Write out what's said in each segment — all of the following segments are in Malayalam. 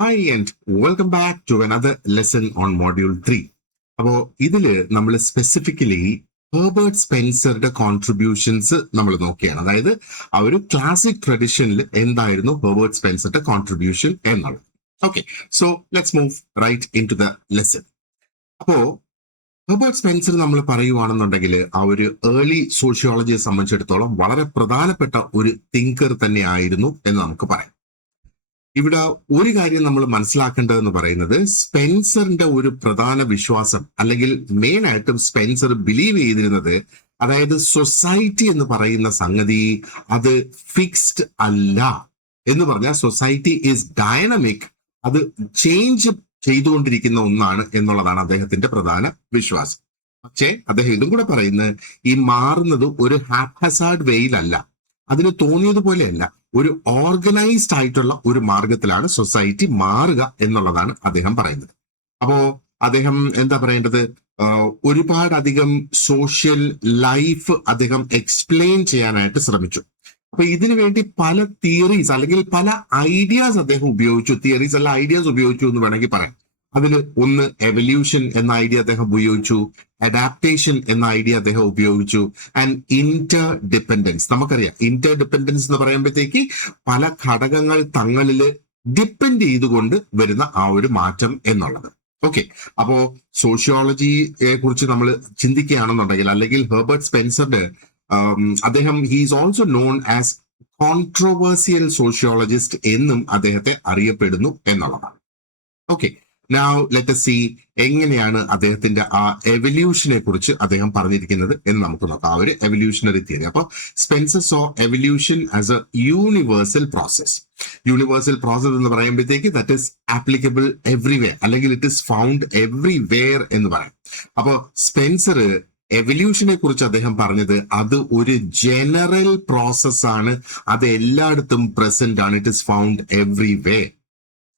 Hi and welcome back to another lesson on module 3. അപ്പോൾ ഇതില് നമ്മൾ സ്പെസിഫിക്കലി ഹെർബർട്ട് സ്പെൻസറുടെ കോൺട്രിബ്യൂഷൻസ് നമ്മൾ നോക്കിയാണ്. അതായത് ആ ഒരു ക്ലാസിക് ട്രഡിഷനിൽ എന്തായിരുന്നു ഹെർബർട്ട് സ്പെൻസറുടെ കോൺട്രിബ്യൂഷൻ എന്നുള്ളത്. Okay, so let's move right into the ദ ലെസൺ. അപ്പോ ഹെർബർട്ട് സ്പെൻസർ നമ്മൾ പറയുവാണെന്നുണ്ടെങ്കിൽ ആ ഒരു ഏർലി സോഷ്യോളജിയെ സംബന്ധിച്ചിടത്തോളം വളരെ പ്രധാനപ്പെട്ട ഒരു തിങ്കർ തന്നെ ആയിരുന്നു എന്ന് നമുക്ക് പറയാം. ഇവിടെ ഒരു കാര്യം നമ്മൾ മനസ്സിലാക്കേണ്ടതെന്ന് പറയുന്നത് സ്പെൻസറിന്റെ ഒരു പ്രധാന വിശ്വാസം അല്ലെങ്കിൽ മെയിൻ ആയിട്ടും സ്പെൻസർ ബിലീവ് ചെയ്തിരുന്നത്, അതായത് സൊസൈറ്റി എന്ന് പറയുന്ന സംഗതി അത് ഫിക്സ്ഡ് അല്ല എന്ന് പറഞ്ഞാൽ സൊസൈറ്റി ഈസ് ഡൈനമിക്, അത് ചേഞ്ച് ചെയ്തുകൊണ്ടിരിക്കുന്ന ഒന്നാണ് എന്നുള്ളതാണ് അദ്ദേഹത്തിന്റെ പ്രധാന വിശ്വാസം. പക്ഷേ അദ്ദേഹം ഇതും കൂടെ പറയുന്നത് ഈ മാറുന്നത് ഒരു ഹാപ്ഹസാർഡ് വേയിലല്ല, അതിന് തോന്നിയതുപോലെയല്ല, ഒരു ഓർഗനൈസ്ഡ് ആയിട്ടുള്ള ഒരു മാർഗത്തിലാണ് സൊസൈറ്റി മാറുക എന്നുള്ളതാണ് അദ്ദേഹം പറയുന്നത്. അപ്പോ അദ്ദേഹം എന്താ പറയേണ്ടത്, ഒരുപാടധികം സോഷ്യൽ ലൈഫ് അദ്ദേഹം എക്സ്പ്ലെയിൻ ചെയ്യാനായിട്ട് ശ്രമിച്ചു. അപ്പൊ ഇതിനു വേണ്ടി പല തിയറീസ് അല്ലെങ്കിൽ പല ഐഡിയാസ് അദ്ദേഹം ഉപയോഗിച്ചു. തിയറീസ് അല്ല, ഐഡിയാസ് ഉപയോഗിച്ചു എന്ന് വേണമെങ്കിൽ പറയാം. അതിൽ ഒന്ന് എവല്യൂഷൻ എന്ന ഐഡിയ അദ്ദേഹം ഉപയോഗിച്ചു, അഡാപ്റ്റേഷൻ എന്ന ഐഡിയ അദ്ദേഹം ഉപയോഗിച്ചു, ആൻഡ് ഇന്റർ ഡിപ്പെൻഡൻസ്. നമുക്കറിയാം ഇന്റർ ഡിപ്പെൻഡൻസ് എന്ന് പറയുമ്പോഴത്തേക്ക് പല ഘടകങ്ങൾ തങ്ങളിൽ ഡിപ്പെൻഡ് ചെയ്തുകൊണ്ട് വരുന്ന ആ ഒരു മാറ്റം എന്നുള്ളത്. ഓക്കെ, അപ്പോ സോഷ്യോളജിയെ കുറിച്ച് നമ്മൾ ചിന്തിക്കുകയാണെന്നുണ്ടെങ്കിൽ, അല്ലെങ്കിൽ ഹെർബർട്ട് സ്പെൻസറുടെ അദ്ദേഹം he's also known as controversial sociologist എന്നും അദ്ദേഹത്തെ അറിയപ്പെടുന്നു എന്നുള്ളതാണ്. Okay, now let us see എങ്ങനെയാണ് അദ്ദേഹത്തിന്റെ ആ എവല്യൂഷനെ കുറിച്ച് അദ്ദേഹം പറഞ്ഞിരിക്കുന്നത് എന്ന് നമുക്ക് നോക്കാം. ആ ഒരു എവല്യൂഷണറി തിയറി. അപ്പോൾ Spencer saw evolution as a universal process. Universal process എന്ന് പറയുമ്പോഴത്തേക്ക് ദാറ്റ് ഇസ് ആപ്ലിക്കബിൾ എവ്രിവെയർ, അല്ലെങ്കിൽ ഇറ്റ് ഇസ് ഫൗണ്ട് എവ്രിവെയർ എന്ന് പറയാം. അപ്പോൾ സ്പെൻസർ എവല്യൂഷനെ കുറിച്ച് അദ്ദേഹം പറഞ്ഞത് അത് ഒരു ജനറൽ പ്രോസസ് ആണ്, അത് എല്ലായിടത്തും പ്രസന്റ് ആണ്, ഇറ്റ് ഇസ് ഫൗണ്ട് എവ്രിവെയർ.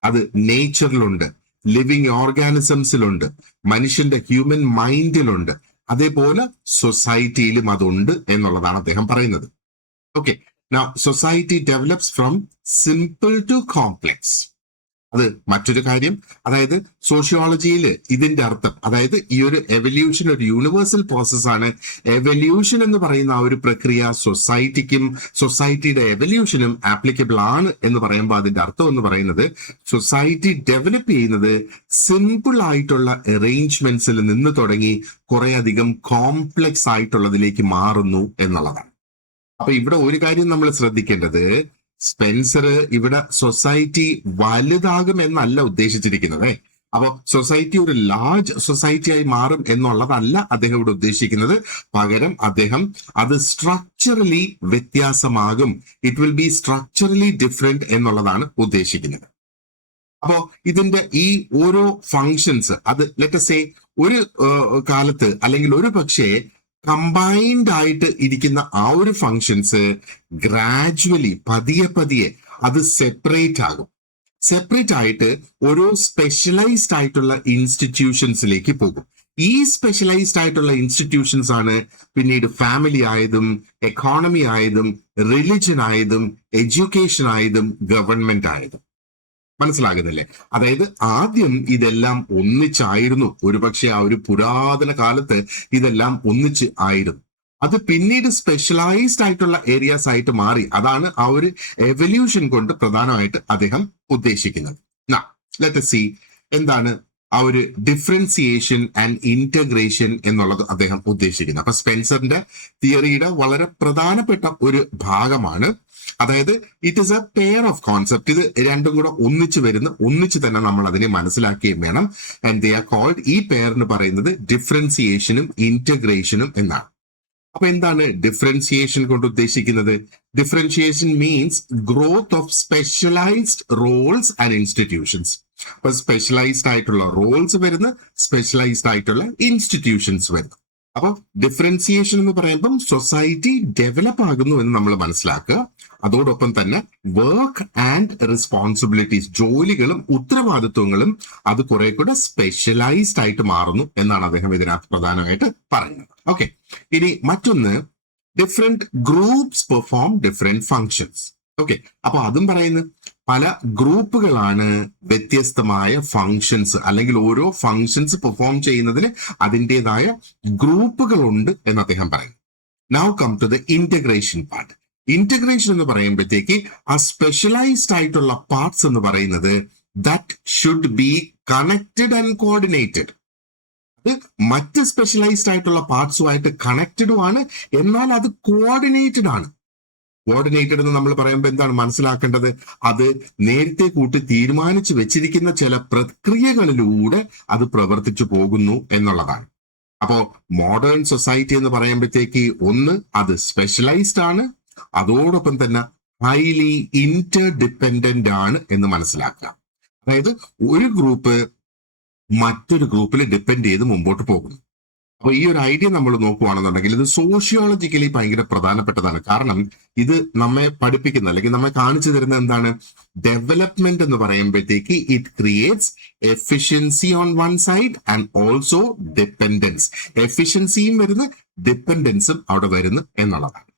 അത് നേച്ചറിലുണ്ട്, ലിവിങ് ഓർഗാനിസംസിലുണ്ട്, മനുഷ്യന്റെ ഹ്യൂമൻ മൈൻഡിലുണ്ട്, അതേപോലെ സൊസൈറ്റിയിലും അതുണ്ട് എന്നുള്ളതാണ് അദ്ദേഹം പറയുന്നത്. Okay, now society develops from simple to complex. അത് മറ്റൊരു കാര്യം. അതായത് സോഷ്യോളജിയിൽ ഇതിന്റെ അർത്ഥം, അതായത് ഈ ഒരു എവല്യൂഷൻ ഒരു യൂണിവേഴ്സൽ പ്രോസസ് ആണ്. എവല്യൂഷൻ എന്ന് പറയുന്ന ആ ഒരു പ്രക്രിയ സൊസൈറ്റിക്കും സൊസൈറ്റിയുടെ എവല്യൂഷനും ആപ്ലിക്കബിൾ ആണ് എന്ന് പറയുമ്പോൾ അതിന്റെ അർത്ഥം എന്ന് പറയുന്നത് സൊസൈറ്റി ഡെവലപ്പ് ചെയ്യുന്നത് സിമ്പിൾ ആയിട്ടുള്ള അറേഞ്ച്മെന്റ്സിൽ നിന്ന് തുടങ്ങി കുറെ അധികം കോംപ്ലെക്സ് ആയിട്ടുള്ളതിലേക്ക് മാറുന്നു എന്നുള്ളതാണ്. അപ്പൊ ഇവിടെ ഒരു കാര്യം നമ്മൾ ശ്രദ്ധിക്കേണ്ടത്, സ്പെൻസർ ഇവിടെ സൊസൈറ്റി വലുതാകും എന്നല്ല ഉദ്ദേശിച്ചിരിക്കുന്നത്. അപ്പൊ സൊസൈറ്റി ഒരു ലാർജ് സൊസൈറ്റി ആയി മാറും എന്നുള്ളതല്ല അദ്ദേഹം ഇവിടെ ഉദ്ദേശിക്കുന്നത്. പകരം അദ്ദേഹം അത് സ്ട്രക്ചറലി വ്യത്യാസമാകും, it will be structurally different എന്നുള്ളതാണ് ഉദ്ദേശിക്കുന്നത്. അപ്പോ ഇതിന്റെ ഈ ഓരോ ഫങ്ഷൻസ്, അത് ലെറ്റ് us say ഒരു കാലത്ത് അല്ലെങ്കിൽ ഒരു പക്ഷേ കമ്പൈൻഡ് ആയിട്ട് ഇരിക്കുന്ന ആ ഒരു ഫങ്ഷൻസ് ഗ്രാജുവലി പതിയെ അത് സെപ്പറേറ്റ് ആകും. സെപ്പറേറ്റ് ആയിട്ട് ഓരോ സ്പെഷ്യലൈസ്ഡ് ആയിട്ടുള്ള ഇൻസ്റ്റിറ്റ്യൂഷൻസിലേക്ക് പോകും. ഈ സ്പെഷ്യലൈസ്ഡ് ആയിട്ടുള്ള ഇൻസ്റ്റിറ്റ്യൂഷൻസ് ആണ് പിന്നീട് ഫാമിലി ആയതും എക്കോണമി ആയതും റിലിജൻ ആയതും എഡ്യൂക്കേഷൻ ആയതും ഗവൺമെന്റ് ആയതും. മനസ്സിലാകുന്നില്ലേ? അതായത് ആദ്യം ഇതെല്ലാം ഒന്നിച്ചായിരുന്നു, ഒരുപക്ഷെ ആ ഒരു പുരാതന കാലത്ത് ഇതെല്ലാം ഒന്നിച്ച് ആയിരുന്നു. അത് പിന്നീട് സ്പെഷ്യലൈസ്ഡ് ആയിട്ടുള്ള ഏരിയാസ് ആയിട്ട് മാറി. അതാണ് ആ ഒരു എവല്യൂഷൻ കൊണ്ട് പ്രധാനമായിട്ട് അദ്ദേഹം ഉദ്ദേശിക്കുന്നത്. ലെറ്റ് us see എന്താണ് ആ ഒരു ഡിഫറൻസിയേഷൻ ആൻഡ് ഇന്റഗ്രേഷൻ എന്നുള്ളത് അദ്ദേഹം ഉദ്ദേശിക്കുന്നത്. അപ്പൊ സ്പെൻസറിന്റെ തിയറിയുടെ വളരെ പ്രധാനപ്പെട്ട ഒരു ഭാഗമാണ്. അതായത് it is A pair of concept. ഇത് രണ്ടും കൂടെ ഒന്നിച്ച് തന്നെ നമ്മൾ അതിനെ മനസ്സിലാക്കുകയും വേണം. ആൻഡ് ദേ ആർ കോൾഡ്, ഈ പെയറിന് പറയുന്നത് ഡിഫറൻസിയേഷനും ഇന്റഗ്രേഷനും എന്നാണ്. അപ്പൊ എന്താണ് ഡിഫറൻസിയേഷൻ കൊണ്ട് ഉദ്ദേശിക്കുന്നത്? Differentiation means growth of specialised roles and institutions. അപ്പൊ സ്പെഷ്യലൈസ്ഡ് ആയിട്ടുള്ള റോൾസ് വരുന്ന, സ്പെഷ്യലൈസ്ഡ് ആയിട്ടുള്ള ഇൻസ്റ്റിറ്റ്യൂഷൻസ് വരുന്നു. അപ്പൊ ഡിഫറൻസിയേഷൻ എന്ന് പറയുമ്പം സൊസൈറ്റി ഡെവലപ്പ് ആകുന്നു എന്ന് നമ്മൾ മനസ്സിലാക്കുക. അതോടൊപ്പം തന്നെ വർക്ക് ആൻഡ് റെസ്പോൺസിബിലിറ്റീസ്, ജോലികളും ഉത്തരവാദിത്വങ്ങളും അത് കുറെ കൂടെ സ്പെഷ്യലൈസ്ഡ് ആയിട്ട് മാറുന്നു എന്നാണ് അദ്ദേഹം ഇതിനകത്ത് പ്രധാനമായിട്ട് പറയുന്നത്. ഓക്കെ, ഇനി മറ്റൊന്ന്, different groups perform different functions. Okay, അപ്പൊ അതും പറയുന്നത് പല ഗ്രൂപ്പുകളാണ് വ്യത്യസ്തമായ ഫങ്ഷൻസ് അല്ലെങ്കിൽ ഓരോ ഫങ്ഷൻസ് പെർഫോം ചെയ്യുന്നതിന് അതിൻ്റെതായ ഗ്രൂപ്പുകളുണ്ട് എന്ന് അദ്ദേഹം പറയും. Now come to the integration part. Integration എന്ന് പറയുമ്പോഴത്തേക്ക് ആ സ്പെഷ്യലൈസ്ഡ് ആയിട്ടുള്ള പാർട്സ് എന്ന് പറയുന്നത് that should be connected and coordinated. അത് മറ്റ് സ്പെഷ്യലൈസ്ഡ് ആയിട്ടുള്ള പാർട്സുമായിട്ട് കണക്റ്റഡും ആണ്, എന്നാൽ അത് കോർഡിനേറ്റഡ് ആണ്. കോർഡിനേറ്റഡ് എന്ന് നമ്മൾ പറയുമ്പോൾ എന്താണ് മനസ്സിലാക്കേണ്ടത്? അത് നേരത്തെ കൂട്ടി തീരുമാനിച്ചു വെച്ചിരിക്കുന്ന ചില പ്രക്രിയകളിലൂടെ അത് പ്രവർത്തിച്ചു പോകുന്നു എന്നുള്ളതാണ്. അപ്പോ മോഡേൺ സൊസൈറ്റി എന്ന് പറയുമ്പോഴത്തേക്ക് ഒന്ന് അത് സ്പെഷ്യലൈസ്ഡ് ആണ്, അതോടൊപ്പം തന്നെ ഹൈലി ഇന്റർ ഡിപ്പെൻഡന്റ് ആണ് എന്ന് മനസ്സിലാക്കുക. അതായത് ഒരു ഗ്രൂപ്പ് മറ്റൊരു ഗ്രൂപ്പിൽ ഡിപ്പെൻഡ് ചെയ്ത് മുമ്പോട്ട് പോകുന്നു. അപ്പൊ ഈ ഒരു ഐഡിയ നമ്മൾ നോക്കുകയാണെന്നുണ്ടെങ്കിൽ ഇത് സോഷ്യോളജിക്കലി ഭയങ്കര പ്രധാനപ്പെട്ടതാണ്. കാരണം ഇത് നമ്മെ പഠിപ്പിക്കുന്ന അല്ലെങ്കിൽ നമ്മെ കാണിച്ചു തരുന്ന എന്താണ്? ഡെവലപ്മെന്റ് എന്ന് പറയുമ്പോഴത്തേക്ക് it creates efficiency on one side and also dependence. എഫിഷ്യൻസിയും വരുന്നു, ഡിപ്പെൻഡൻസും അവിടെ വരുന്നു എന്നുള്ളതാണ്.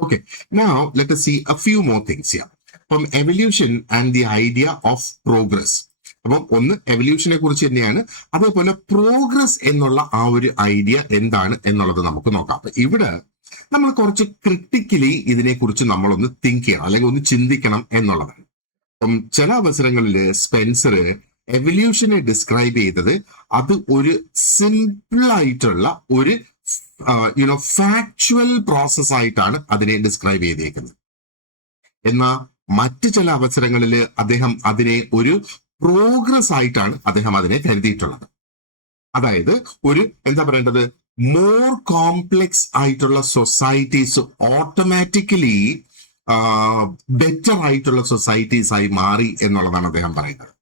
Okay, now let us see a few more things here. From evolution and the idea of progress. അപ്പം ഒന്ന് എവല്യൂഷനെ കുറിച്ച് തന്നെയാണ്, അതേപോലെ പ്രോഗ്രസ് എന്നുള്ള ആ ഒരു ഐഡിയ എന്താണ് എന്നുള്ളത് നമുക്ക് നോക്കാം. അപ്പൊ ഇവിടെ നമ്മൾ കുറച്ച് ക്രിട്ടിക്കലി ഇതിനെക്കുറിച്ച് നമ്മളൊന്ന് തിങ്ക് ചെയ്യണം അല്ലെങ്കിൽ ഒന്ന് ചിന്തിക്കണം എന്നുള്ളതാണ്. അപ്പം ചില അവസരങ്ങളിൽ സ്പെൻസർ എവല്യൂഷനെ ഡിസ്ക്രൈബ് ചെയ്തത് അത് ഒരു സിമ്പിൾ ആയിട്ടുള്ള ഒരു ഫാക്ച്വൽ പ്രോസസ് ആയിട്ടാണ് അതിനെ ഡിസ്ക്രൈബ് ചെയ്തേക്കുന്നത്. എന്നാൽ മറ്റ് ചില അവസരങ്ങളിൽ അദ്ദേഹം അതിനെ ഒരു പ്രോഗ്രസ് ആയിട്ടാണ് അദ്ദേഹം അതിനെ കരുതിയിട്ടുള്ളത്. അതായത് ഒരു എന്താ പറയേണ്ടത്, മോർ കോംപ്ലെക്സ് ആയിട്ടുള്ള സൊസൈറ്റീസ് ഓട്ടോമാറ്റിക്കലി ബെറ്റർ ആയിട്ടുള്ള സൊസൈറ്റീസ് ആയി മാറി എന്നുള്ളതാണ് അദ്ദേഹം പറയുന്നത്.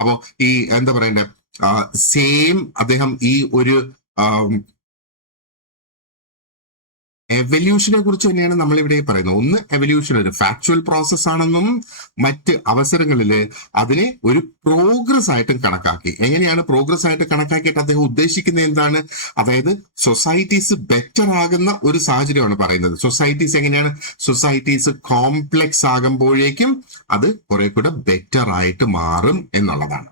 അപ്പോ ഈ എന്താ പറയണ്ടേ, സെയിം അദ്ദേഹം ഈ ഒരു എവല്യൂഷനെ കുറിച്ച് തന്നെയാണ് നമ്മൾ ഇവിടെ പറയുന്നത്. ഒന്ന്, എവല്യൂഷൻ ഒരു ഫാക്ച്വൽ പ്രോസസ് ആണെന്നും മറ്റ് അവസരങ്ങളിൽ അതിനെ ഒരു പ്രോഗ്രസ് ആയിട്ടും കണക്കാക്കി. എങ്ങനെയാണ് പ്രോഗ്രസ് ആയിട്ട് കണക്കാക്കിയിട്ട് അദ്ദേഹം ഉദ്ദേശിക്കുന്നത് എന്താണ്? അതായത് സൊസൈറ്റീസ് ബെറ്റർ ആകുന്ന ഒരു സാഹചര്യമാണ് പറയുന്നത്. സൊസൈറ്റീസ് എങ്ങനെയാണ്? സൊസൈറ്റീസ് കോംപ്ലെക്സ് ആകുമ്പോഴേക്കും അത് കുറെ കൂടെ ബെറ്റർ ആയിട്ട് മാറും എന്നുള്ളതാണ്.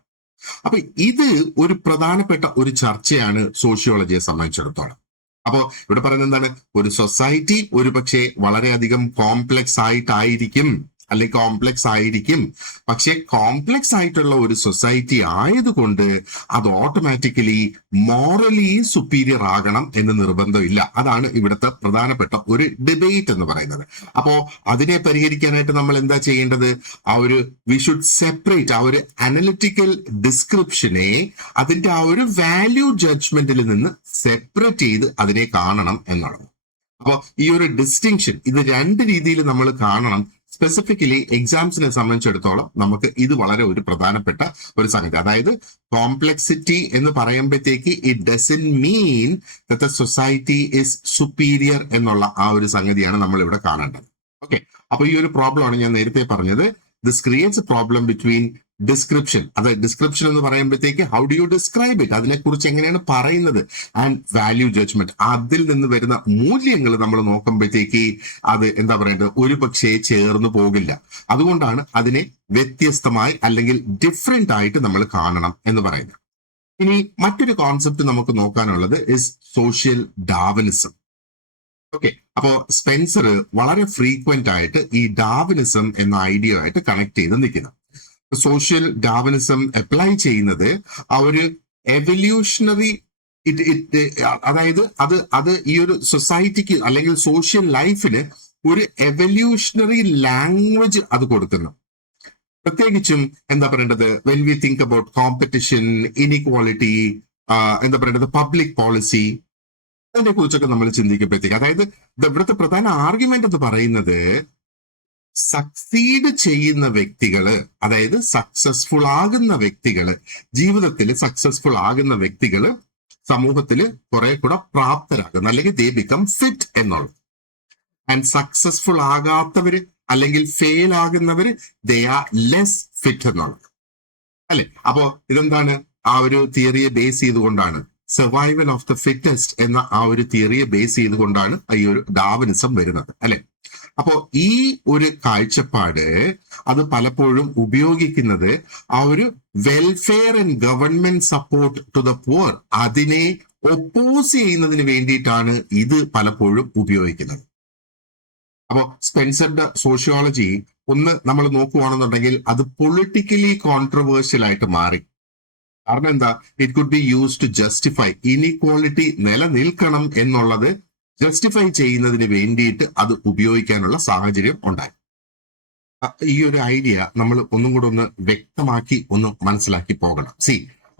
അപ്പൊ ഇത് ഒരു പ്രധാനപ്പെട്ട ഒരു ചർച്ചയാണ് സോഷ്യോളജിയെ സംബന്ധിച്ചിടത്തോളം. അപ്പോ ഇവിടെ പറയുന്നത് എന്താണ്? ഒരു സൊസൈറ്റി ഒരു പക്ഷേ വളരെയധികം കോംപ്ലെക്സ് ആയിട്ടായിരിക്കും അല്ലെങ്കിൽ കോംപ്ലെക്സ് ആയിരിക്കും, പക്ഷെ കോംപ്ലെക്സ് ആയിട്ടുള്ള ഒരു സൊസൈറ്റി ആയതുകൊണ്ട് അത് ഓട്ടോമാറ്റിക്കലി മോറലി സുപ്പീരിയർ ആകണം എന്ന് നിർബന്ധമില്ല. അതാണ് ഇവിടുത്തെ പ്രധാനപ്പെട്ട ഒരു ഡിബേറ്റ് എന്ന് പറയുന്നത്. അപ്പോ അതിനെ പരിഹരിക്കാനായിട്ട് നമ്മൾ എന്താ ചെയ്യേണ്ടത്? ആ ഒരു വി ഷുഡ് സെപ്പറേറ്റ് ആ ഒരു അനലിറ്റിക്കൽ ഡിസ്ക്രിപ്ഷനെ അതിന്റെ ആ ഒരു വാല്യൂ ജഡ്ജ്മെന്റിൽ നിന്ന് സെപ്പറേറ്റ് ചെയ്ത് അതിനെ കാണണം എന്നുള്ളത്. അപ്പോൾ ഈ ഒരു ഡിസ്റ്റിങ്ഷൻ ഇത് രണ്ട് രീതിയിൽ നമ്മൾ കാണണം. സ്പെസിഫിക്കലി എക്സാംസിനെ സംബന്ധിച്ചിടത്തോളം നമുക്ക് ഇത് വളരെ ഒരു പ്രധാനപ്പെട്ട ഒരു സംഗതി. അതായത് കോംപ്ലെക്സിറ്റി എന്ന് പറയുമ്പോഴത്തേക്ക് it doesn't mean that the society is superior എന്നുള്ള ആ ഒരു സംഗതിയാണ് നമ്മൾ ഇവിടെ കാണേണ്ടത്. ഓക്കെ, അപ്പൊ ഈ ഒരു പ്രോബ്ലം ആണ് ഞാൻ നേരത്തെ പറഞ്ഞത്. This creates A problem between description. അതായത് ഡിസ്ക്രിപ്ഷൻ എന്ന് പറയുമ്പോഴത്തേക്ക് how do you describe it, അതിനെക്കുറിച്ച് എങ്ങനെയാണ് പറയുന്നത്, ആൻഡ് വാല്യൂ ജഡ്ജ്മെന്റ്. അതിൽ നിന്ന് വരുന്ന മൂല്യങ്ങൾ നമ്മൾ നോക്കുമ്പോഴത്തേക്ക് അത് എന്താ പറയേണ്ടത്, ഒരു പക്ഷേ ചേർന്ന് പോകില്ല. അതുകൊണ്ടാണ് അതിനെ വ്യത്യസ്തമായി അല്ലെങ്കിൽ ഡിഫറെന്റ് ആയിട്ട് നമ്മൾ കാണണം എന്ന് പറയുന്നത്. ഇനി മറ്റൊരു കോൺസെപ്റ്റ് നമുക്ക് നോക്കാനുള്ളത് ഇസ് സോഷ്യൽ ഡാർവിനിസം. ഓക്കെ, അപ്പോ സ്പെൻസർ വളരെ ഫ്രീക്വന്റ് ആയിട്ട് ഈ ഡാർവിനിസം എന്ന ഐഡിയ ആയിട്ട് കണക്ട് ചെയ്ത് നിൽക്കുന്നു. സോഷ്യൽ ഡാർവിനിസം അപ്ലൈ ചെയ്യുന്നത് ആ ഒരു എവല്യൂഷണറി അതായത് അത് ഈ ഒരു സൊസൈറ്റിക്ക് അല്ലെങ്കിൽ സോഷ്യൽ ലൈഫിന് ഒരു എവല്യൂഷണറി ലാംഗ്വേജ് അത് കൊടുക്കുന്നു. പ്രത്യേകിച്ചും എന്താ പറയേണ്ടത്, when we think about competition, inequality, എന്താ പറയേണ്ടത്, പബ്ലിക് പോളിസി, അതിനെ കുറിച്ചൊക്കെ നമ്മൾ ചിന്തിക്കുമ്പോഴത്തേക്ക് അതായത് ഇവിടുത്തെ പ്രധാന ആർഗ്യുമെന്റ് എന്ന് പറയുന്നത് സക്സീഡ് ചെയ്യുന്ന വ്യക്തികള്, അതായത് സക്സസ്ഫുൾ ആകുന്ന വ്യക്തികള്, ജീവിതത്തിൽ സക്സസ്ഫുൾ ആകുന്ന വ്യക്തികള് സമൂഹത്തില് കുറെ കൂടെ പ്രാപ്തരാകുന്നു, അല്ലെങ്കിൽ ദേ ബിക്കം ഫിറ്റ് എന്നുള്ളത്. ആൻഡ് സക്സസ്ഫുൾ ആകാത്തവര് അല്ലെങ്കിൽ ഫെയിൽ ആകുന്നവര് ദേ ആർ ലെസ് ഫിറ്റ് എന്നുള്ളത് അല്ലെ. അപ്പോ ഇതെന്താണ്? ആ ഒരു തിയറിയെ ബേസ് ചെയ്തുകൊണ്ടാണ്, സർവൈവൽ ഓഫ് ദ ഫിറ്റസ്റ്റ് എന്ന ആ ഒരു തിയറിയെ ബേസ് ചെയ്തുകൊണ്ടാണ് ഈ ഒരു ഡാർവിനിസം വരുന്നത് അല്ലെ. അപ്പോ ഈ ഒരു കാഴ്ചപ്പാട് അത് പലപ്പോഴും ഉപയോഗിക്കുന്നത് ആ ഒരു welfare and government support to the poor അതിനെ ഒപ്പോസ് ചെയ്യുന്നതിന് വേണ്ടിയിട്ടാണ് ഇത് പലപ്പോഴും ഉപയോഗിക്കുന്നത്. അപ്പോ സ്പെൻസറുടെ സോഷ്യോളജി ഒന്ന് നമ്മൾ നോക്കുകയാണെന്നുണ്ടെങ്കിൽ അത് പൊളിറ്റിക്കലി കോൺട്രവേഴ്ഷ്യൽ ആയിട്ട് മാറി. കാരണം എന്താ, it could be use to justify inequality നിലനിൽക്കണം എന്നുള്ളത് ജസ്റ്റിഫൈ ചെയ്യുന്നതിന് വേണ്ടിയിട്ട് അത് ഉപയോഗിക്കാനുള്ള സാഹചര്യം ഉണ്ടായി. ഈ ഒരു ഐഡിയ നമ്മൾ ഒന്നും കൂടെ ഒന്ന് വ്യക്തമാക്കി ഒന്ന് മനസ്സിലാക്കി പോകണം.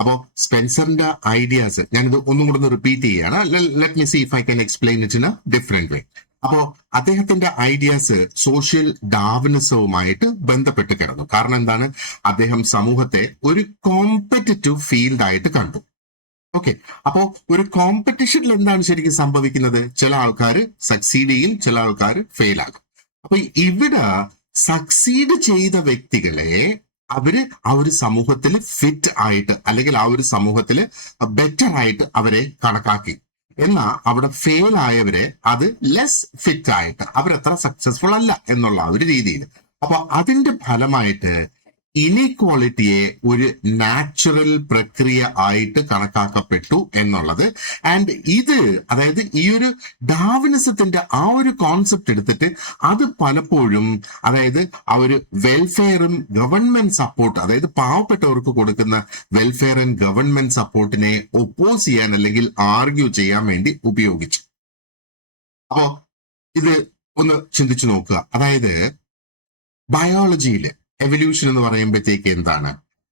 അപ്പോ സ്പെൻസറിന്റെ ഐഡിയാസ് ഞാനിത് ഒന്നും കൂടെ ഒന്ന് റിപ്പീറ്റ് ചെയ്യാണ്. Let me see if I can explain it in a different way. അപ്പോ അദ്ദേഹത്തിന്റെ ഐഡിയാസ് സോഷ്യൽ ഡാർവിനിസവുമായിട്ട് ബന്ധപ്പെട്ട് കിടന്നു. കാരണം എന്താണ്, അദ്ദേഹം സമൂഹത്തെ ഒരു കോമ്പറ്റിറ്റീവ് ഫീൽഡ് ആയിട്ട് കണ്ടു. ഓക്കെ, അപ്പോ ഒരു കോമ്പറ്റീഷനിൽ എന്താണ് ശരിക്കും സംഭവിക്കുന്നത്? ചില ആൾക്കാർ സക്സീഡ് ചെയ്യും, ചില ആൾക്കാർ ഫെയിൽ ആകും. അപ്പൊ ഇവിടെ സക്സീഡ് ചെയ്ത വ്യക്തികളെ അവര് ആ ഒരു സമൂഹത്തിൽ ഫിറ്റ് ആയിട്ട് അല്ലെങ്കിൽ ആ ഒരു സമൂഹത്തിൽ ബെറ്റർ ആയിട്ട് അവരെ കണക്കാക്കി. എന്നാൽ അവിടെ ഫെയിൽ ആയവരെ അത് ലെസ് ഫിറ്റ് ആയിട്ട് അവരത്ര സക്സസ്ഫുൾ അല്ല എന്നുള്ള ഒരു രീതിയിൽ. അപ്പൊ അതിന്റെ ഫലമായിട്ട് ഇനീക്വാളിറ്റിയെ ഒരു നാച്ചുറൽ പ്രക്രിയ ആയിട്ട് കണക്കാക്കപ്പെട്ടു എന്നുള്ളത്. ആൻഡ് ഇത് അതായത് ഈ ഒരു ഡാർവിനിസത്തിന്റെ ആ ഒരു കോൺസെപ്റ്റ് എടുത്തിട്ട് അത് പലപ്പോഴും അതായത് ആ ഒരു വെൽഫെയറും ഗവൺമെന്റ് സപ്പോർട്ട് അതായത് പാവപ്പെട്ടവർക്ക് കൊടുക്കുന്ന വെൽഫെയർ ആൻഡ് ഗവൺമെന്റ് സപ്പോർട്ടിനെ ഒപ്പോസ് ചെയ്യാൻ അല്ലെങ്കിൽ ആർഗ്യൂ ചെയ്യാൻ വേണ്ടി ഉപയോഗിച്ചു. അപ്പോ ഇത് ഒന്ന് ചിന്തിച്ചു നോക്കുക. അതായത് ബയോളജിയില് എവല്യൂഷൻ എന്ന് പറയുമ്പോഴത്തേക്ക് എന്താണ്?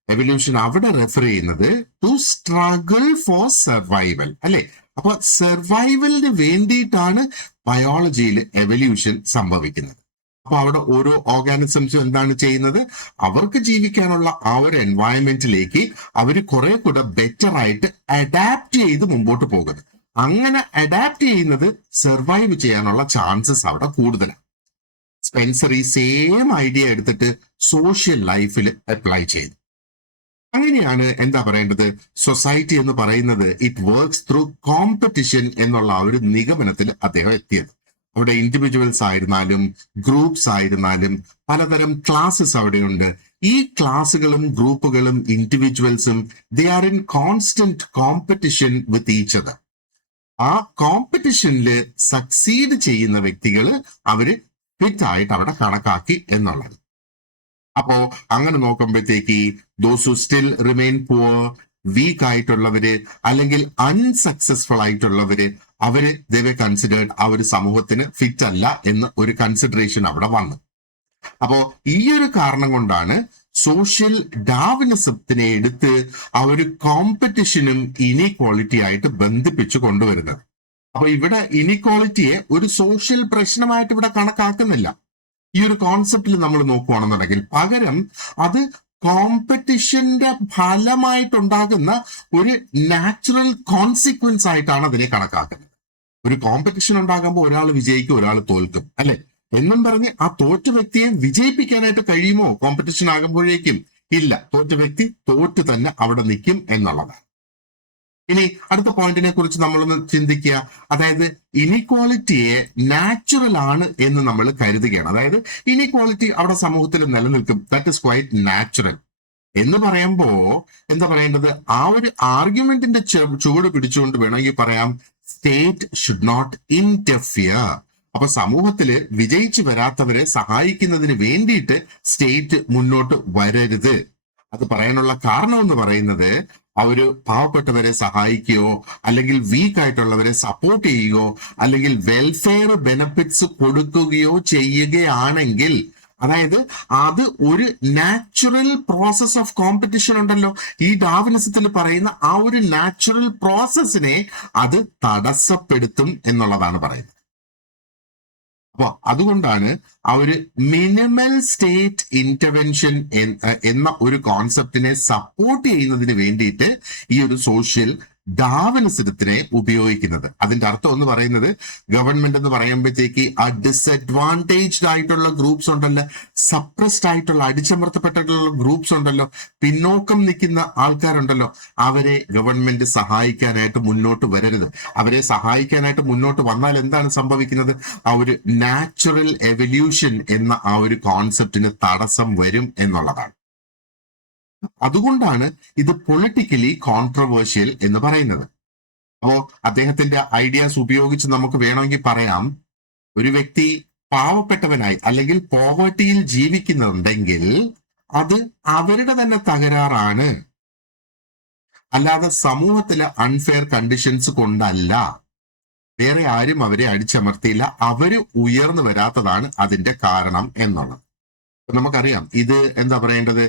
എവല്യൂഷൻ അവിടെ റെഫർ ചെയ്യുന്നത് ടു സ്ട്രഗിൾ ഫോർ സർവൈവൽ അല്ലെ? അപ്പൊ സർവൈവലിന് വേണ്ടിയിട്ടാണ് ബയോളജിയിൽ എവല്യൂഷൻ സംഭവിക്കുന്നത്. അപ്പൊ അവിടെ ഓരോ ഓർഗാനിസംസും എന്താണ് ചെയ്യുന്നത്? അവർക്ക് ജീവിക്കാനുള്ള ആ ഒരു എൻവയൺമെന്റിലേക്ക് അവർ കുറെ കൂടെ ബെറ്റർ ആയിട്ട് അഡാപ്റ്റ് ചെയ്ത് മുമ്പോട്ട് പോകുന്നത്. അങ്ങനെ അഡാപ്റ്റ് ചെയ്യുന്നത് സർവൈവ് ചെയ്യാനുള്ള ചാൻസസ് അവിടെ കൂടുതലാണ്. സ്പെൻസർ ഈ സെയിം ഐഡിയ എടുത്തിട്ട് സോഷ്യൽ ലൈഫിൽ അപ്ലൈ ചെയ്തു. അങ്ങനെയാണ് എന്താ പറയേണ്ടത്, സൊസൈറ്റി എന്ന് പറയുന്നത് ഇറ്റ് വർക്ക്സ് ത്രൂ കോമ്പറ്റിഷൻ എന്നുള്ള ആ ഒരു നിഗമനത്തിൽ അദ്ദേഹം എത്തിയത്. അവിടെ ഇൻഡിവിജ്വൽസ് ആയിരുന്നാലും ഗ്രൂപ്പ്സ് ആയിരുന്നാലും പലതരം ക്ലാസ്സസ് അവിടെയുണ്ട്. ഈ ക്ലാസ്സുകളും ഗ്രൂപ്പുകളും ഇൻഡിവിജ്വൽസും they are in constant competition with each other. ആ കോമ്പറ്റിഷനിൽ സക്സീഡ് ചെയ്യുന്ന വ്യക്തികൾ അവര് ഫിറ്റ് ആയിട്ട് അവിടെ കണക്കാക്കി എന്നുള്ളത്. അപ്പോ അങ്ങനെ നോക്കുമ്പോഴത്തേക്ക് those who still remain poor, weak ആയിട്ടുള്ളവര് അല്ലെങ്കിൽ അൺസക്സസ്ഫുൾ ആയിട്ടുള്ളവര് അവര് ദേ വർ കൺസിഡേർഡ് ആ ഒരു സമൂഹത്തിന് ഫിറ്റ് അല്ല എന്ന് ഒരു കൺസിഡറേഷൻ അവിടെ വന്നു. അപ്പോ ഈ ഒരു കാരണം കൊണ്ടാണ് സോഷ്യൽ ഡാർവിനിസത്തിനെ എടുത്ത് ആ ഒരു കോമ്പറ്റിഷനും ഇനീക്വാളിറ്റി ആയിട്ട് ബന്ധിപ്പിച്ചു കൊണ്ടുവരുന്നത്. അപ്പൊ ഇവിടെ ഇനീക്വാളിറ്റിയെ ഒരു സോഷ്യൽ പ്രശ്നമായിട്ട് ഇവിടെ കണക്കാക്കുന്നില്ല. ഈ ഒരു കോൺസെപ്റ്റിൽ നമ്മൾ നോക്കുകയാണെന്നുണ്ടെങ്കിൽ പകരം അത് കോമ്പറ്റിഷന്റെ ഫലമായിട്ടുണ്ടാകുന്ന ഒരു നാച്ചുറൽ കോൺസിക്വൻസ് ആയിട്ടാണ് അതിനെ കണക്കാക്കുന്നത്. ഒരു കോമ്പറ്റിഷൻ ഉണ്ടാകുമ്പോൾ ഒരാൾ വിജയിക്കും, ഒരാൾ തോൽക്കും അല്ലെ എന്നും പറഞ്ഞ് ആ തോറ്റ വ്യക്തിയെ വിജയിപ്പിക്കാനായിട്ട് കഴിയുമോ കോമ്പറ്റിഷൻ ആകുമ്പോഴേക്കും? ഇല്ല, തോറ്റ വ്യക്തി തോറ്റ് തന്നെ അവിടെ നിൽക്കും എന്നുള്ളതാണ്. ഇനി അടുത്ത പോയിന്റിനെ കുറിച്ച് നമ്മളൊന്ന് ചിന്തിക്കുക. അതായത് ഇനീക്വാളിറ്റിയെ നാച്ചുറൽ ആണ് എന്ന് നമ്മൾ കരുതുകയാണ്. അതായത് ഇനീക്വാളിറ്റി അവിടെ സമൂഹത്തിൽ നിലനിൽക്കും, ദാറ്റ് ഇസ് ക്വൈറ്റ് നാച്ചുറൽ എന്ന് പറയുമ്പോ എന്താ പറയേണ്ടത്? ആ ഒരു ആർഗ്യുമെന്റിന്റെ ചുവട് പിടിച്ചുകൊണ്ട് വേണമെങ്കിൽ പറയാം സ്റ്റേറ്റ് ഷുഡ് നോട്ട് ഇന്റർഫിയർ. അപ്പൊ സമൂഹത്തില് വിജയിച്ചു വരാത്തവരെ സഹായിക്കുന്നതിന് വേണ്ടിയിട്ട് സ്റ്റേറ്റ് മുന്നോട്ട് വരരുത്. അത് പറയാനുള്ള കാരണം എന്ന് പറയുന്നത് അവര് പാവപ്പെട്ടവരെ സഹായിക്കുകയോ അല്ലെങ്കിൽ വീക്ക് ആയിട്ടുള്ളവരെ സപ്പോർട്ട് ചെയ്യുകയോ അല്ലെങ്കിൽ വെൽഫെയർ ബെനിഫിറ്റ്സ് കൊടുക്കുകയോ ചെയ്യുകയാണെങ്കിൽ, അതായത് അത് ഒരു നാച്ചുറൽ പ്രോസസ് ഓഫ് കോമ്പറ്റീഷൻ ഉണ്ടല്ലോ, ഈ ഡാർവിനിസത്തിൽ പറയുന്ന ആ ഒരു നാച്ചുറൽ പ്രോസസ്സിനെ അത് തടസ്സപ്പെടുത്തും എന്നുള്ളതാണ് പറയുന്നത്. അപ്പൊ അതുകൊണ്ടാണ് ആ ഒരു മിനിമൽ സ്റ്റേറ്റ് ഇന്റർവെൻഷൻ എന്ന ഒരു കോൺസെപ്റ്റിനെ സപ്പോർട്ട് ചെയ്യുന്നതിന് വേണ്ടിയിട്ട് ഈ ഒരു സോഷ്യൽ ഡാർവിനിസത്തിനെ ഉപയോഗിക്കുന്നത്. അതിന്റെ അർത്ഥം എന്ന് പറയുന്നത് ഗവൺമെന്റ് എന്ന് പറയുമ്പോഴത്തേക്ക് ആ ഡിസഡ്വാൻറ്റേജ്ഡ് ആയിട്ടുള്ള ഗ്രൂപ്പ്സ് ഉണ്ടല്ലോ, സപ്രസ്ഡ് ആയിട്ടുള്ള അടിച്ചമർത്തപ്പെട്ടിട്ടുള്ള ഗ്രൂപ്പ്സ് ഉണ്ടല്ലോ, പിന്നോക്കം നിൽക്കുന്ന ആൾക്കാരുണ്ടല്ലോ, അവരെ ഗവൺമെന്റ് സഹായിക്കാനായിട്ട് മുന്നോട്ട് വരരുത്. അവരെ സഹായിക്കാനായിട്ട് മുന്നോട്ട് വന്നാൽ എന്താണ് സംഭവിക്കുന്നത്? ആ ഒരു നാച്ചുറൽ എവല്യൂഷൻ എന്ന ആ ഒരു കോൺസെപ്റ്റിന് തടസ്സം വരും എന്നുള്ളതാണ്. അതുകൊണ്ടാണ് ഇത് പൊളിറ്റിക്കലി കോൺട്രവേഴ്ഷ്യൽ എന്ന് പറയുന്നത്. അപ്പോ അദ്ദേഹത്തിന്റെ ഐഡിയാസ് ഉപയോഗിച്ച് നമുക്ക് വേണമെങ്കിൽ പറയാം, ഒരു വ്യക്തി പാവപ്പെട്ടവനായി അല്ലെങ്കിൽ പോവർട്ടിയിൽ ജീവിക്കുന്നുണ്ടെങ്കിൽ അത് അവരുടെ തന്നെ തകരാറാണ്, അല്ലാതെ സമൂഹത്തിലെ അൺഫെയർ കണ്ടീഷൻസ് കൊണ്ടല്ല. വേറെ ആരും അവരെ അടിച്ചമർത്തിയില്ല, അവര് ഉയർന്നു വരാത്തതാണ് അതിന്റെ കാരണം എന്നുള്ളത്. നമുക്കറിയാം ഇത് എന്താ പറയേണ്ടത്,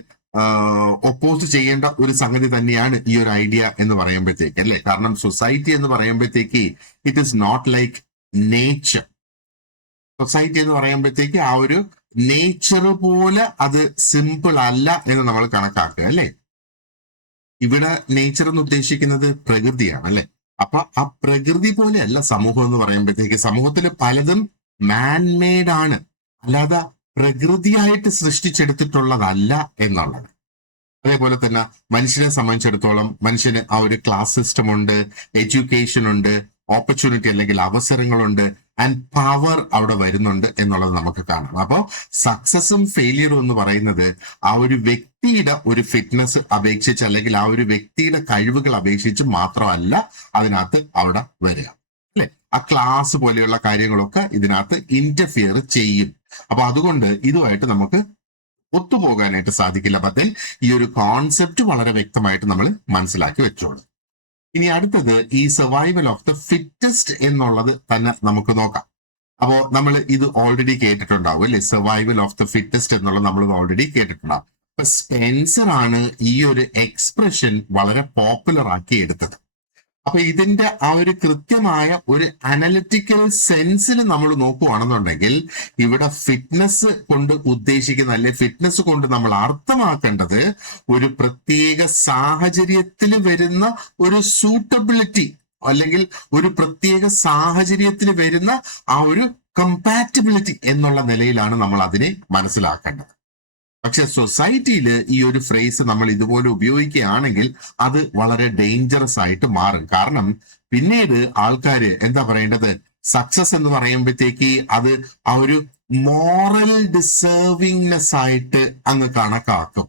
ഒപ്പോസ് ചെയ്യേണ്ട ഒരു സംഗതി തന്നെയാണ് ഈ ഒരു ഐഡിയ എന്ന് പറയുമ്പോഴത്തേക്ക്, അല്ലെ? കാരണം സൊസൈറ്റി എന്ന് പറയുമ്പോഴത്തേക്ക് it is not like nature. Society എന്ന് പറയുമ്പോഴത്തേക്ക് ആ ഒരു നേച്ചർ പോലെ അത് സിമ്പിൾ അല്ല എന്ന് നമ്മൾ കണക്കാക്കുക, അല്ലെ? ഇവിടെ നേച്ചർ എന്ന് ഉദ്ദേശിക്കുന്നത് പ്രകൃതിയാണ്, അല്ലെ? അപ്പൊ ആ പ്രകൃതി പോലെയല്ല സമൂഹം എന്ന് പറയുമ്പോഴത്തേക്ക്. സമൂഹത്തിൽ പലതും മാൻമെയ്ഡ് ആണ്, അല്ലാതെ പ്രകൃതിയായിട്ട് സൃഷ്ടിച്ചെടുത്തിട്ടുള്ളതല്ല എന്നുള്ളത്. അതേപോലെ തന്നെ മനുഷ്യനെ സംബന്ധിച്ചിടത്തോളം മനുഷ്യന് ആ ഒരു ക്ലാസ് സിസ്റ്റം ഉണ്ട്, എഡ്യൂക്കേഷൻ ഉണ്ട്, ഓപ്പർച്യൂണിറ്റി അല്ലെങ്കിൽ അവസരങ്ങളുണ്ട്, ആൻഡ് പവർ അവിടെ വരുന്നുണ്ട് എന്നുള്ളത് നമുക്ക് കാണാം. അപ്പോൾ സക്സസും ഫെയിലിയറും എന്ന് പറയുന്നത് ആ ഒരു വ്യക്തിയുടെ ഒരു ഫിറ്റ്നസ് അപേക്ഷിച്ച് അല്ലെങ്കിൽ ആ ഒരു വ്യക്തിയുടെ കഴിവുകൾ അപേക്ഷിച്ച് മാത്രമല്ല അതിനകത്ത് അവിടെ വരിക, അല്ലെ? ആ ക്ലാസ് പോലെയുള്ള കാര്യങ്ങളൊക്കെ ഇതിനകത്ത് ഇന്റർഫിയർ ചെയ്യും. അപ്പൊ അതുകൊണ്ട് ഇതുമായിട്ട് നമുക്ക് ഒത്തുപോകാനായിട്ട് സാധിക്കില്ല. പക്ഷേ ഈ ഒരു കോൺസെപ്റ്റ് വളരെ വ്യക്തമായിട്ട് നമ്മൾ മനസ്സിലാക്കി വെച്ചോളൂ. ഇനി അടുത്തത് ഈ സർവൈവൽ ഓഫ് ദ ഫിറ്റസ്റ്റ് എന്നുള്ളത് തന്നെ നമുക്ക് നോക്കാം. അപ്പോ നമ്മൾ ഇത് ഓൾറെഡി കേട്ടിട്ടുണ്ടാവും, അല്ലെ? സർവൈവൽ ഓഫ് ദ ഫിറ്റസ്റ്റ് എന്നുള്ളത് നമ്മൾ ഓൾറെഡി കേട്ടിട്ടുണ്ടാവും. അപ്പൊ സ്പെൻസർ ആണ് ഈ ഒരു എക്സ്പ്രഷൻ വളരെ പോപ്പുലർ ആക്കി എടുത്തത്. അപ്പൊ ഇതിന്റെ ആ ഒരു കൃത്യമായ ഒരു അനലിറ്റിക്കൽ സെൻസിൽ നമ്മൾ നോക്കുകയാണെന്നുണ്ടെങ്കിൽ ഇവിടെ ഫിറ്റ്നസ് കൊണ്ട് ഉദ്ദേശിക്കുന്ന, അല്ലെ ഫിറ്റ്നസ് കൊണ്ട് നമ്മൾ അർത്ഥമാക്കേണ്ടത് ഒരു പ്രത്യേക സാഹചര്യത്തിൽ വരുന്ന ഒരു സൂട്ടബിലിറ്റി അല്ലെങ്കിൽ ഒരു പ്രത്യേക സാഹചര്യത്തിൽ വരുന്ന ആ ഒരു കമ്പാറ്റബിലിറ്റി എന്നുള്ള നിലയിലാണ് നമ്മൾ അതിനെ മനസ്സിലാക്കേണ്ടത്. പക്ഷെ സൊസൈറ്റിയിൽ ഈ ഒരു ഫ്രേസ് നമ്മൾ ഇതുപോലെ ഉപയോഗിക്കുകയാണെങ്കിൽ അത് വളരെ ഡേഞ്ചറസ് ആയിട്ട് മാറും. കാരണം പിന്നീട് ആൾക്കാര് എന്താ പറയേണ്ടത്, സക്സസ് എന്ന് പറയുമ്പോഴത്തേക്ക് അത് ആ ഒരു മോറൽ ഡിസേർവിംഗ്നെസ് ആയിട്ട് അങ്ങ് കണക്കാക്കും.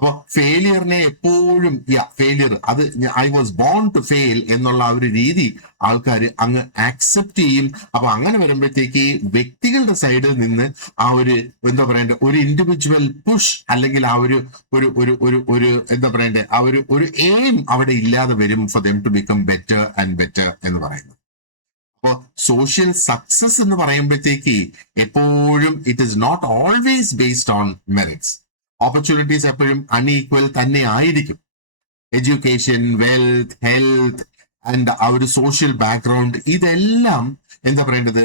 അപ്പൊ ഫെയിലിയറിനെ എപ്പോഴും ഫെയിലിയർ, അത് I was born to fail എന്നുള്ള ആ ഒരു രീതി ആൾക്കാർ അങ്ങ് ആക്സെപ്റ്റ് ചെയ്യും. അപ്പൊ അങ്ങനെ വരുമ്പോഴത്തേക്ക് വ്യക്തികളുടെ സൈഡിൽ നിന്ന് ആ ഒരു എന്താ പറയണ്ടേ ഒരു ഇൻഡിവിജ്വൽ പുഷ് അല്ലെങ്കിൽ ആ ഒരു ഒരു ഒരു ഒരു ഒരു എന്താ പറയണ്ടേ ആ ഒരു എയിം അവിടെ ഇല്ലാതെ വരും for them to become better and better എന്ന് പറയുന്നത്. അപ്പോൾ സോഷ്യൽ സക്സസ് എന്ന് പറയുമ്പോഴത്തേക്ക് എപ്പോഴും it is not always based on merits. Opportunities എപ്പോഴും അൺഈക്വൽ തന്നെ ആയിരിക്കും. എഡ്യൂക്കേഷൻ, വെൽത്ത്, ഹെൽത്ത് ആൻഡ് ആ ഒരു സോഷ്യൽ ബാക്ക്ഗ്രൗണ്ട്, ഇതെല്ലാം എന്താ പറയേണ്ടത്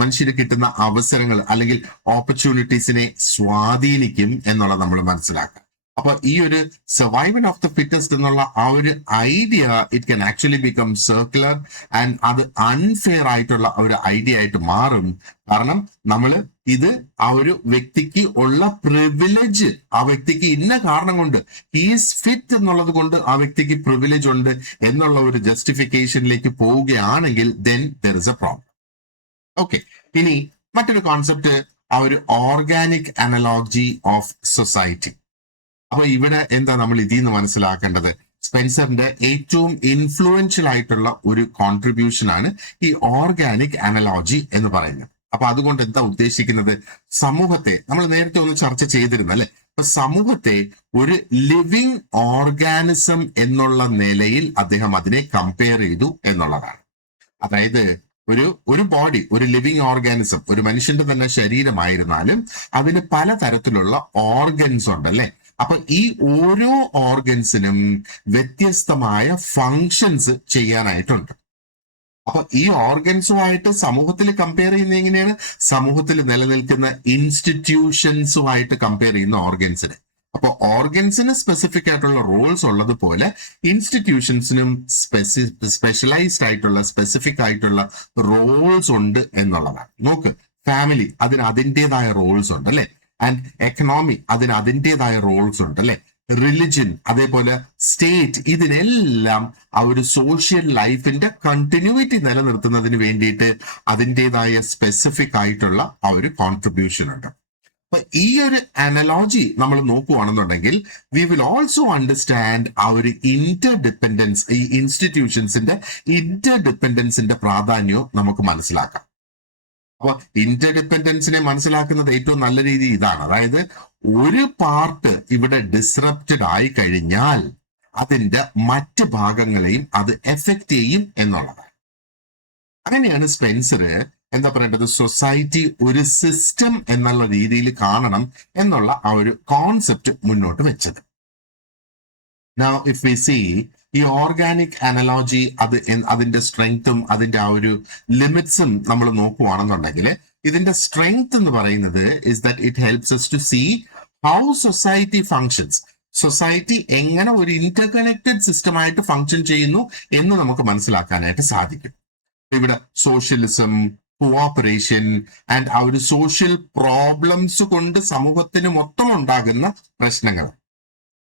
മനുഷ്യന് കിട്ടുന്ന അവസരങ്ങൾ അല്ലെങ്കിൽ ഓപ്പർച്യൂണിറ്റീസിനെ സ്വാധീനിക്കും എന്നുള്ളത് നമ്മൾ മനസ്സിലാക്കുക. അപ്പൊ ഈ ഒരു സർവൈവൽ ഓഫ് ദ ഫിറ്റസ്റ്റ് എന്നുള്ള ആ ഒരു idea it can actually become circular and അത് അൺഫെയർ ആയിട്ടുള്ള ഒരു ഐഡിയ ആയിട്ട് മാറും. കാരണം നമ്മൾ ഇത് ആ ഒരു വ്യക്തിക്ക് ഉള്ള പ്രിവിലേജ്, ആ വ്യക്തിക്ക് ഇന്ന കാരണം കൊണ്ട് ഹീസ് ഫിറ്റ് എന്നുള്ളത് കൊണ്ട് ആ വ്യക്തിക്ക് പ്രിവിലേജ് ഉണ്ട് എന്നുള്ള ഒരു ജസ്റ്റിഫിക്കേഷനിലേക്ക് പോവുകയാണെങ്കിൽ then there is A problem. Okay, ഇനി മറ്റൊരു കോൺസെപ്റ്റ് ആ ഒരു ഓർഗാനിക് അനലോജി ഓഫ് സൊസൈറ്റി. അപ്പൊ ഇവിടെ എന്താ നമ്മൾ ഇതിൽ നിന്ന് മനസ്സിലാക്കേണ്ടത്? സ്പെൻസറിന്റെ ഏറ്റവും ഇൻഫ്ലുവൻഷ്യൽ ആയിട്ടുള്ള ഒരു കോൺട്രിബ്യൂഷൻ ആണ് ഈ ഓർഗാനിക് അനലോജി എന്ന് പറയുന്നത്. അപ്പൊ അതുകൊണ്ട് എന്താ ഉദ്ദേശിക്കുന്നത്? സമൂഹത്തെ നമ്മൾ നേരത്തെ ഒന്ന് ചർച്ച ചെയ്തിരുന്നു, അല്ലെ? അപ്പൊ സമൂഹത്തെ ഒരു ലിവിങ് ഓർഗാനിസം എന്നുള്ള നിലയിൽ അദ്ദേഹം അതിനെ കമ്പയർ ചെയ്തു എന്നുള്ളതാണ്. അതായത് ഒരു ബോഡി, ഒരു ലിവിങ് ഓർഗാനിസം, ഒരു മനുഷ്യന്റെ തന്നെ ശരീരമായിരുന്നാലും അതിന് പലതരത്തിലുള്ള ഓർഗൻസ് ഉണ്ട്, അല്ലെ? അപ്പൊ ഈ ഓരോ ഓർഗൻസിനും വ്യത്യസ്തമായ ഫങ്ഷൻസ് ചെയ്യാനായിട്ടുണ്ട്. അപ്പൊ ഈ ഓർഗൻസുമായിട്ട് സമൂഹത്തിൽ കമ്പയർ ചെയ്യുന്നത് എങ്ങനെയാണ്? സമൂഹത്തിൽ നിലനിൽക്കുന്ന ഇൻസ്റ്റിറ്റ്യൂഷൻസുമായിട്ട് കമ്പയർ ചെയ്യുന്ന ഓർഗൻസിന്. അപ്പൊ ഓർഗൻസിന് സ്പെസിഫിക് ആയിട്ടുള്ള റോൾസ് ഉള്ളതുപോലെ ഇൻസ്റ്റിറ്റ്യൂഷൻസിനും സ്പെഷ്യലൈസ്ഡ് ആയിട്ടുള്ള സ്പെസിഫിക് ആയിട്ടുള്ള റോൾസ് ഉണ്ട് എന്നുള്ളതാണ്. നോക്ക്, ഫാമിലി അതിന് അതിൻ്റെതായ റോൾസ് ഉണ്ട് അല്ലെ, ആൻഡ് എക്കണോമി അതിന് അതിൻ്റെതായ റോൾസ് ഉണ്ട് അല്ലെ, റിലിജൻ അതേപോലെ സ്റ്റേറ്റ്, ഇതിനെല്ലാം ആ ഒരു സോഷ്യൽ ലൈഫിന്റെ കണ്ടിന്യൂറ്റി നിലനിർത്തുന്നതിന് വേണ്ടിയിട്ട് അതിൻ്റെതായ സ്പെസിഫിക് ആയിട്ടുള്ള ആ ഒരു കോൺട്രിബ്യൂഷൻ ഉണ്ട്. അപ്പൊ ഈ ഒരു അനലോജി നമ്മൾ നോക്കുകയാണെന്നുണ്ടെങ്കിൽ വി വിൽ ഓൾസോ അണ്ടർസ്റ്റാൻഡ് ആ ഒരു ഇന്റർ ഡിപ്പെൻഡൻസ്, ഈ ഇൻസ്റ്റിറ്റ്യൂഷൻസിന്റെ ഇന്റർ ഡിപ്പെൻഡൻസിന്റെ പ്രാധാന്യവും നമുക്ക് മനസ്സിലാക്കാം. അപ്പൊ ഇന്റർ ഡിപ്പെൻഡൻസിനെ മനസ്സിലാക്കുന്നത് ഏറ്റവും നല്ല രീതി ഇതാണ്, അതായത് ഒരു പാർട്ട് ഇവിടെ ഡിസ്റപ്റ്റഡ് ആയി കഴിഞ്ഞാൽ അതിന്റെ മറ്റ് ഭാഗങ്ങളെയും അത് എഫക്റ്റ് ചെയ്യും എന്നുള്ളതാണ്. അങ്ങനെയാണ് സ്പെൻസർ എന്താ പറയേണ്ടത്, സൊസൈറ്റി ഒരു സിസ്റ്റം എന്നുള്ള രീതിയിൽ കാണണം എന്നുള്ള ആ ഒരു കോൺസെപ്റ്റ് മുന്നോട്ട് വെച്ചത്. Now if we see ഈ ഓർഗാനിക് അനലോജി അതിന്റെ സ്ട്രെങ്ത്തും അതിന്റെ ആ ഒരു ലിമിറ്റ്സും നമ്മൾ നോക്കുവാണെന്നുണ്ടെങ്കിൽ ഇതിന്റെ സ്ട്രെങ്ത് എന്ന് പറയുന്നത് is that it helps us to see how society functions. Society എങ്ങനെ ഒരു ഇന്റർകണക്റ്റഡ് സിസ്റ്റമായിട്ട് ഫങ്ഷൻ ചെയ്യുന്നു എന്ന് നമുക്ക് മനസ്സിലാക്കാനായിട്ട് സാധിക്കും. ഇവിടെ സോഷ്യലിസം, കോഓപ്പറേഷൻ ആൻഡ് ആ ഒരു സോഷ്യൽ പ്രോബ്ലംസ് കൊണ്ട് സമൂഹത്തിന് മൊത്തം ഉണ്ടാകുന്ന പ്രശ്നങ്ങൾ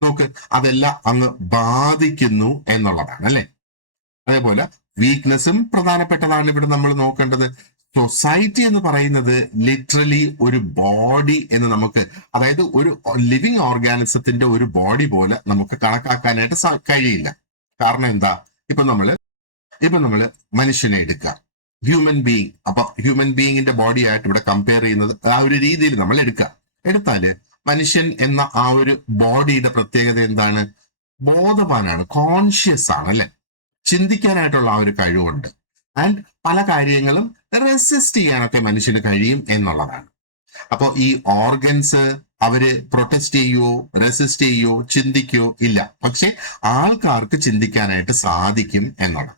നോക്ക്, അതെല്ലാം അങ്ങ് ബാധിക്കുന്നു എന്നുള്ളതാണ് അല്ലെ. അതേപോലെ വീക്ക്നെസ്സും പ്രധാനപ്പെട്ടതാണ് ഇവിടെ നമ്മൾ നോക്കേണ്ടത്. സൊസൈറ്റി എന്ന് പറയുന്നത് ലിറ്ററലി ഒരു ബോഡി എന്ന് നമുക്ക്, അതായത് ഒരു ലിവിങ് ഓർഗാനിസത്തിന്റെ ഒരു ബോഡി പോലെ നമുക്ക് കണക്കാക്കാനായിട്ട് കഴിയില്ല. കാരണം എന്താ, ഇപ്പൊ നമ്മള് മനുഷ്യനെ എടുക്കുക, ഹ്യൂമൻ ബീയിങ്. അപ്പൊ ഹ്യൂമൻ ബീയിങ്ങിന്റെ ബോഡി ആയിട്ട് ഇവിടെ കമ്പയർ ചെയ്യുന്നത് ആ ഒരു രീതിയിൽ നമ്മൾ എടുത്താല് മനുഷ്യൻ എന്ന ആ ഒരു ബോഡിയുടെ പ്രത്യേകത എന്താണ്, ബോധവാനാണ്, കോൺഷ്യസ് ആണ് അല്ലെ, ചിന്തിക്കാനായിട്ടുള്ള ആ ഒരു കഴിവുണ്ട്. ആൻഡ് പല കാര്യങ്ങളും റെസിസ്റ്റ് ചെയ്യാനൊക്കെ മനുഷ്യന് കഴിയും എന്നുള്ളതാണ്. അപ്പോ ഈ ഓർഗൻസ് അവര് പ്രൊട്ടസ്റ്റ് ചെയ്യോ, റെസിസ്റ്റ് ചെയ്യോ, ചിന്തിക്കോ ഇല്ല, പക്ഷെ ആൾക്കാർക്ക് ചിന്തിക്കാനായിട്ട് സാധിക്കും എന്നുള്ളത്.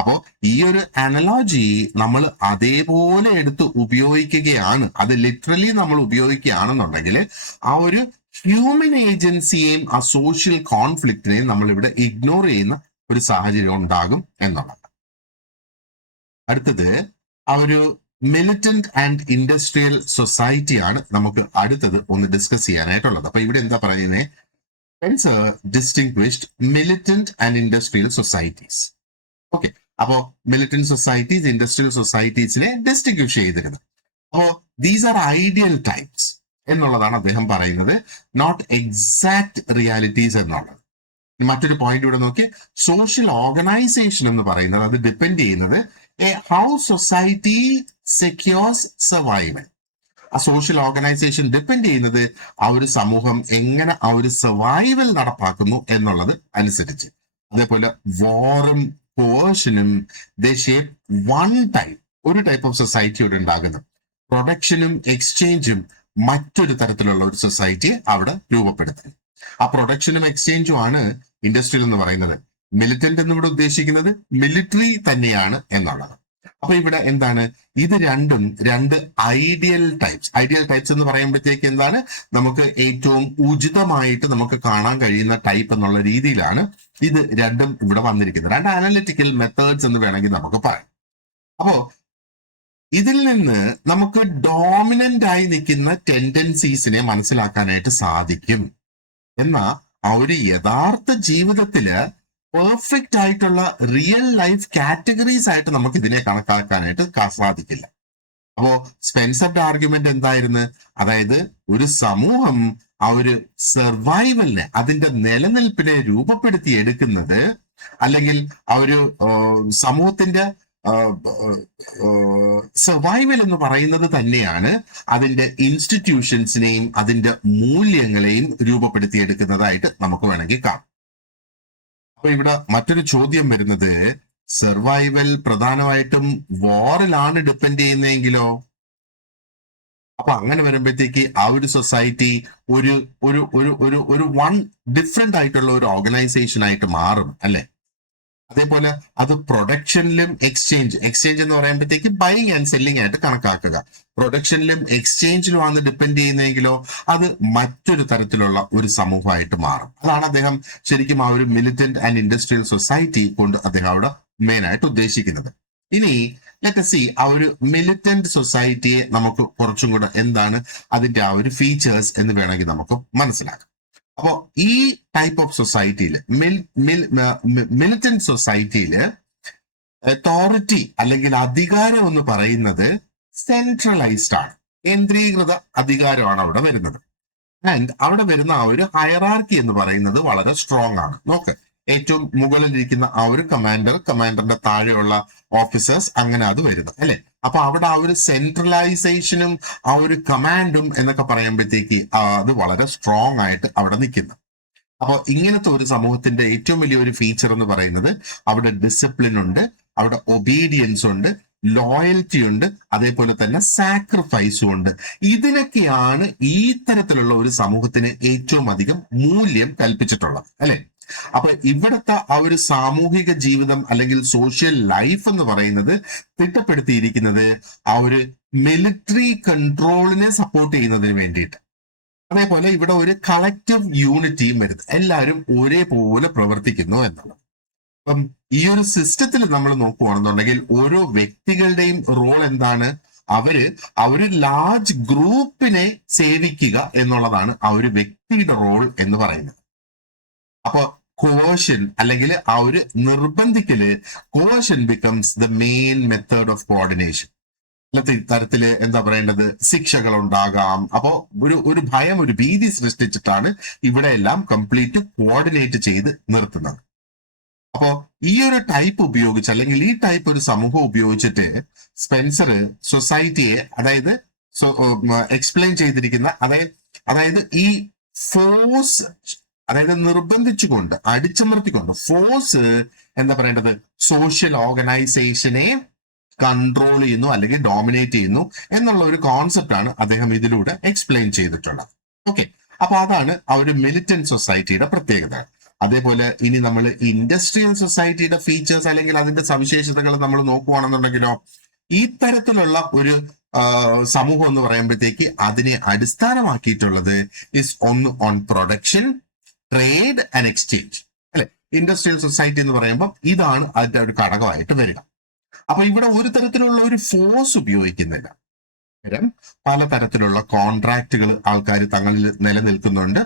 അപ്പോ ഈ ഒരു അനലോജി നമ്മൾ അതേപോലെ എടുത്ത് ഉപയോഗിക്കുകയാണ്, അത് ലിറ്ററലി നമ്മൾ ഉപയോഗിക്കുകയാണെന്നുണ്ടെങ്കിൽ ആ ഒരു ഹ്യൂമൻ ഏജൻസിയെയും ആ സോഷ്യൽ കോൺഫ്ലിക്റ്റിനെയും നമ്മൾ ഇവിടെ ഇഗ്നോർ ചെയ്യുന്ന ഒരു സാഹചര്യം ഉണ്ടാകും എന്നുള്ളത്. അടുത്തത് ആ ഒരു മിലിറ്റന്റ് ആൻഡ് ഇൻഡസ്ട്രിയൽ സൊസൈറ്റി ആണ് നമുക്ക് അടുത്തത് ഒന്ന് ഡിസ്കസ് ചെയ്യാനായിട്ടുള്ളത്. അപ്പൊ ഇവിടെ എന്താ പറയുന്നത്, Spencer distinguished militant and industrial societies. Okay, അപ്പോ മിലിറ്റന്റ് സൊസൈറ്റീസ്, ഇൻഡസ്ട്രിയൽ സൊസൈറ്റീസിനെ ഡിസ്റ്റിംഗ്വിഷ് ചെയ്തിരുന്നു. അപ്പോ ദീസ് ആർ ഐഡിയൽ ടൈപ്സ് എന്നുള്ളതാണ് അദ്ദേഹം പറയുന്നത്, നോട്ട് എക്സാക്ട് റിയാലിറ്റീസ് എന്നുള്ളത്. മറ്റൊരു പോയിന്റ് ഇവിടെ നോക്കി, സോഷ്യൽ ഓർഗനൈസേഷൻ എന്ന് പറയുന്നത് അത് ഡിപ്പെൻഡ് ചെയ്യുന്നത് ഹൗ സൊസൈറ്റി സെക്യൂർസ് സർവൈവൽ. ആ സോഷ്യൽ ഓർഗനൈസേഷൻ ഡിപ്പെൻഡ് ചെയ്യുന്നത് ആ ഒരു സമൂഹം എങ്ങനെ ആ ഒരു സർവൈവൽ നടപ്പാക്കുന്നു എന്നുള്ളത് അനുസരിച്ച്. അതേപോലെ വാറും കോവേഷനും ദേ ഷേപ്പ് വൺ ടൈപ്പ്, ഒരു ടൈപ്പ് ഓഫ് സൊസൈറ്റിയോട് ഉണ്ടാകുന്നു. പ്രൊഡക്ഷനും എക്സ്ചേഞ്ചും മറ്റൊരു തരത്തിലുള്ള ഒരു സൊസൈറ്റിയെ അവിടെ രൂപപ്പെടുത്തുന്നു. ആ പ്രൊഡക്ഷനും എക്സ്ചേഞ്ചും ആണ് ഇൻഡസ്ട്രിയൽ എന്ന് പറയുന്നത്. മിലിറ്റന്റ് എന്ന് ഇവിടെ ഉദ്ദേശിക്കുന്നത് മിലിറ്ററി തന്നെയാണ് എന്നുള്ളത്. അപ്പൊ ഇവിടെ എന്താണ്, ഇത് രണ്ടും രണ്ട് ഐഡിയൽ ടൈപ്സ് എന്ന് പറയുമ്പോഴത്തേക്ക് എന്താണ്, നമുക്ക് ഏറ്റവും ഉചിതമായിട്ട് നമുക്ക് കാണാൻ കഴിയുന്ന ടൈപ്പ് എന്നുള്ള രീതിയിലാണ് ഇത് രണ്ടും ഇവിടെ വന്നിരിക്കുന്നത്. രണ്ട് അനലിറ്റിക്കൽ മെത്തേഡ്സ് എന്ന് വേണമെങ്കിൽ നമുക്ക് പറയാം. അപ്പോ ഇതിൽ നിന്ന് നമുക്ക് ഡോമിനന്റ് ആയി നിൽക്കുന്ന ടെൻഡൻസീസിനെ മനസ്സിലാക്കാനായിട്ട് സാധിക്കും. എന്നാൽ ആ ഒരു യഥാർത്ഥ ജീവിതത്തില് പെർഫെക്റ്റ് ആയിട്ടുള്ള റിയൽ ലൈഫ് കാറ്റഗറീസ് ആയിട്ട് നമുക്ക് ഇതിനെ കണക്കാക്കാനായിട്ട് സാധിക്കില്ല. അപ്പോ സ്പെൻസറുടെ ആർഗ്യുമെന്റ് എന്തായിരുന്നു, അതായത് ഒരു സമൂഹം ആ ഒരു സർവൈവലിനെ, അതിന്റെ നിലനിൽപ്പിനെ രൂപപ്പെടുത്തി എടുക്കുന്നത്, അല്ലെങ്കിൽ ആ ഒരു സമൂഹത്തിന്റെ സർവൈവൽ എന്ന് പറയുന്നത് തന്നെയാണ് അതിന്റെ ഇൻസ്റ്റിറ്റ്യൂഷൻസിനെയും അതിന്റെ മൂല്യങ്ങളെയും രൂപപ്പെടുത്തിയെടുക്കുന്നതായിട്ട് നമുക്ക് വേണമെങ്കിൽ കാണാം. അപ്പൊ ഇവിടെ മറ്റൊരു ചോദ്യം വരുന്നത്, സർവൈവൽ പ്രധാനമായിട്ടും വാറിലാണ് ഡിപ്പെൻഡ് ചെയ്യുന്നതെങ്കിലോ? അപ്പൊ അങ്ങനെ വരുമ്പോഴത്തേക്ക് ആ ഒരു സൊസൈറ്റി ഒരു ഒരു ഒരു ഒരു ഒരു വൺ ഡിഫറെന്റ് ആയിട്ടുള്ള ഒരു ഓർഗനൈസേഷൻ ആയിട്ട് മാറും അല്ലെ. അതേപോലെ അത് പ്രൊഡക്ഷനിലും എക്സ്ചേഞ്ച് എന്ന് പറയുമ്പോഴത്തേക്ക് ബൈങ് ആൻഡ് സെല്ലിംഗ് ആയിട്ട് കണക്കാക്കുക. പ്രൊഡക്ഷനിലും എക്സ്ചേഞ്ചിലുമാണ് ഡിപ്പെൻഡ് ചെയ്യുന്നതെങ്കിലോ അത് മറ്റൊരു തരത്തിലുള്ള ഒരു സമൂഹമായിട്ട് മാറും. അതാണ് അദ്ദേഹം ശരിക്കും ആ ഒരു മിലിറ്റന്റ് ആൻഡ് ഇൻഡസ്ട്രിയൽ സൊസൈറ്റി കൊണ്ട് അദ്ദേഹം അവിടെ മെയിൻ ആയിട്ട് ഉദ്ദേശിക്കുന്നത്. ഇനി ലെറ്റ് സി ആ ഒരു മിലിറ്റന്റ് സൊസൈറ്റിയെ നമുക്ക് കുറച്ചും കൂടെ എന്താണ് അതിന്റെ ആ ഒരു ഫീച്ചേഴ്സ് എന്ന് വേണമെങ്കിൽ നമുക്ക് മനസ്സിലാക്കാം. അപ്പോ ഈ ടൈപ്പ് ഓഫ് സൊസൈറ്റിയിൽ മിലിറ്റന്റ് സൊസൈറ്റിയിൽ അതോറിറ്റി അല്ലെങ്കിൽ അധികാരം എന്ന് പറയുന്നത് സെൻട്രലൈസ്ഡ് ആണ്, കേന്ദ്രീകൃത അധികാരമാണ് അവിടെ വരുന്നത്. ആൻഡ് അവിടെ വരുന്ന ആ ഒരു ഹയറാർക്കി എന്ന് പറയുന്നത് വളരെ സ്ട്രോങ് ആണ്. നോക്ക്, ഏറ്റവും മുകളിലിരിക്കുന്ന ആ ഒരു കമാൻഡറിന്റെ താഴെയുള്ള ഓഫീസേഴ്സ്, അങ്ങനെ അത് വരുന്നത് അല്ലെ. അപ്പൊ അവിടെ ആ ഒരു സെൻട്രലൈസേഷനും ആ ഒരു കമാൻഡും എന്നൊക്കെ പറയുമ്പോഴത്തേക്ക് അത് വളരെ സ്ട്രോങ് ആയിട്ട് അവിടെ നിൽക്കുന്നു. അപ്പോൾ ഇങ്ങനത്തെ ഒരു സമൂഹത്തിന്റെ ഏറ്റവും വലിയൊരു ഫീച്ചർ എന്ന് പറയുന്നത് അവിടെ ഡിസിപ്ലിൻ ഉണ്ട്, അവിടെ ഒബീഡിയൻസ് ഉണ്ട്, ലോയൽറ്റി ഉണ്ട്, അതേപോലെ തന്നെ സാക്രിഫൈസും ഉണ്ട്. ഇതിനൊക്കെയാണ് ഈ തരത്തിലുള്ള ഒരു സമൂഹത്തിന് ഏറ്റവും അധികം മൂല്യം കൽപ്പിച്ചിട്ടുള്ളത് അല്ലെ. അപ്പൊ ഇവിടുത്തെ ആ ഒരു സാമൂഹിക ജീവിതം അല്ലെങ്കിൽ സോഷ്യൽ ലൈഫ് എന്ന് പറയുന്നത് തിട്ടപ്പെടുത്തിയിരിക്കുന്നത് ആ ഒരു മിലിറ്ററി കൺട്രോളിനെ സപ്പോർട്ട് ചെയ്യുന്നതിന് വേണ്ടിയിട്ട്. അതേപോലെ ഇവിടെ ഒരു കളക്റ്റീവ് യൂണിറ്റിയും വരുന്നത്, എല്ലാവരും ഒരേപോലെ പ്രവർത്തിക്കുന്നു എന്നുള്ളത്. അപ്പം ഈ ഒരു സിസ്റ്റത്തിൽ നമ്മൾ നോക്കുകയാണെന്നുണ്ടെങ്കിൽ ഓരോ വ്യക്തികളുടെയും റോൾ എന്താണ്? അവര് ആ ഒരു ലാർജ് ഗ്രൂപ്പിനെ സേവിക്കുക എന്നുള്ളതാണ് ആ ഒരു വ്യക്തിയുടെ റോൾ എന്ന് പറയുന്നത്. അപ്പൊ കോവേഷൻ അല്ലെങ്കിൽ ആ ഒരു നിർബന്ധിക്കല്, coercion becomes the main method of coordination. അല്ലാത്ത തരത്തില് എന്താ പറയേണ്ടത്, ശിക്ഷകൾ ഉണ്ടാകാം. അപ്പോ ഒരു ഭയം, ഒരു ഭീതി സൃഷ്ടിച്ചിട്ടാണ് ഇവിടെ എല്ലാം കംപ്ലീറ്റ് കോർഡിനേറ്റ് ചെയ്ത് നിർത്തുന്നത്. അപ്പോ ഈ ഒരു ടൈപ്പ് ഉപയോഗിച്ച് അല്ലെങ്കിൽ ഈ ടൈപ്പ് ഒരു സമൂഹം ഉപയോഗിച്ചിട്ട് സ്പെൻസർ സൊസൈറ്റിയെ അതായത് എക്സ്പ്ലെയിൻ ചെയ്തിരിക്കുന്ന അതായത് ഈ ഫോഴ്സ്, അതായത് നിർബന്ധിച്ചുകൊണ്ട് അടിച്ചമർത്തിക്കൊണ്ട് ഫോഴ്സ് എന്താ പറയേണ്ടത് സോഷ്യൽ ഓർഗനൈസേഷനെ കൺട്രോൾ ചെയ്യുന്നു അല്ലെങ്കിൽ ഡോമിനേറ്റ് ചെയ്യുന്നു എന്നുള്ള ഒരു കോൺസെപ്റ്റ് ആണ് അദ്ദേഹം ഇതിലൂടെ എക്സ്പ്ലെയിൻ ചെയ്തിട്ടുള്ളത്. ഓക്കെ, അപ്പൊ അതാണ് ആ ഒരു മിലിറ്റന്റ് സൊസൈറ്റിയുടെ പ്രത്യേകത. അതേപോലെ ഇനി നമ്മൾ ഇൻഡസ്ട്രിയൽ സൊസൈറ്റിയുടെ ഫീച്ചേഴ്സ് അല്ലെങ്കിൽ അതിന്റെ സവിശേഷതകൾ നമ്മൾ നോക്കുകയാണെന്നുണ്ടെങ്കിലോ ഈ തരത്തിലുള്ള ഒരു സമൂഹം എന്ന് പറയുമ്പോഴത്തേക്ക് അതിനെ അടിസ്ഥാനമാക്കിയിട്ടുള്ളത് is on production, trade and exchange അല്ലെ. ഇൻഡസ്ട്രിയൽ സൊസൈറ്റി എന്ന് പറയുമ്പോൾ ഇതാണ് അതിന്റെ ഒരു ഘടകമായിട്ട് വരിക. അപ്പൊ ഇവിടെ ഒരു തരത്തിലുള്ള ഒരു ഫോഴ്സ് ഉപയോഗിക്കുന്നില്ല, പകരം പലതരത്തിലുള്ള കോൺട്രാക്റ്റുകൾ ആൾക്കാർ തങ്ങളിൽ നിലനിൽക്കുന്നുണ്ട്,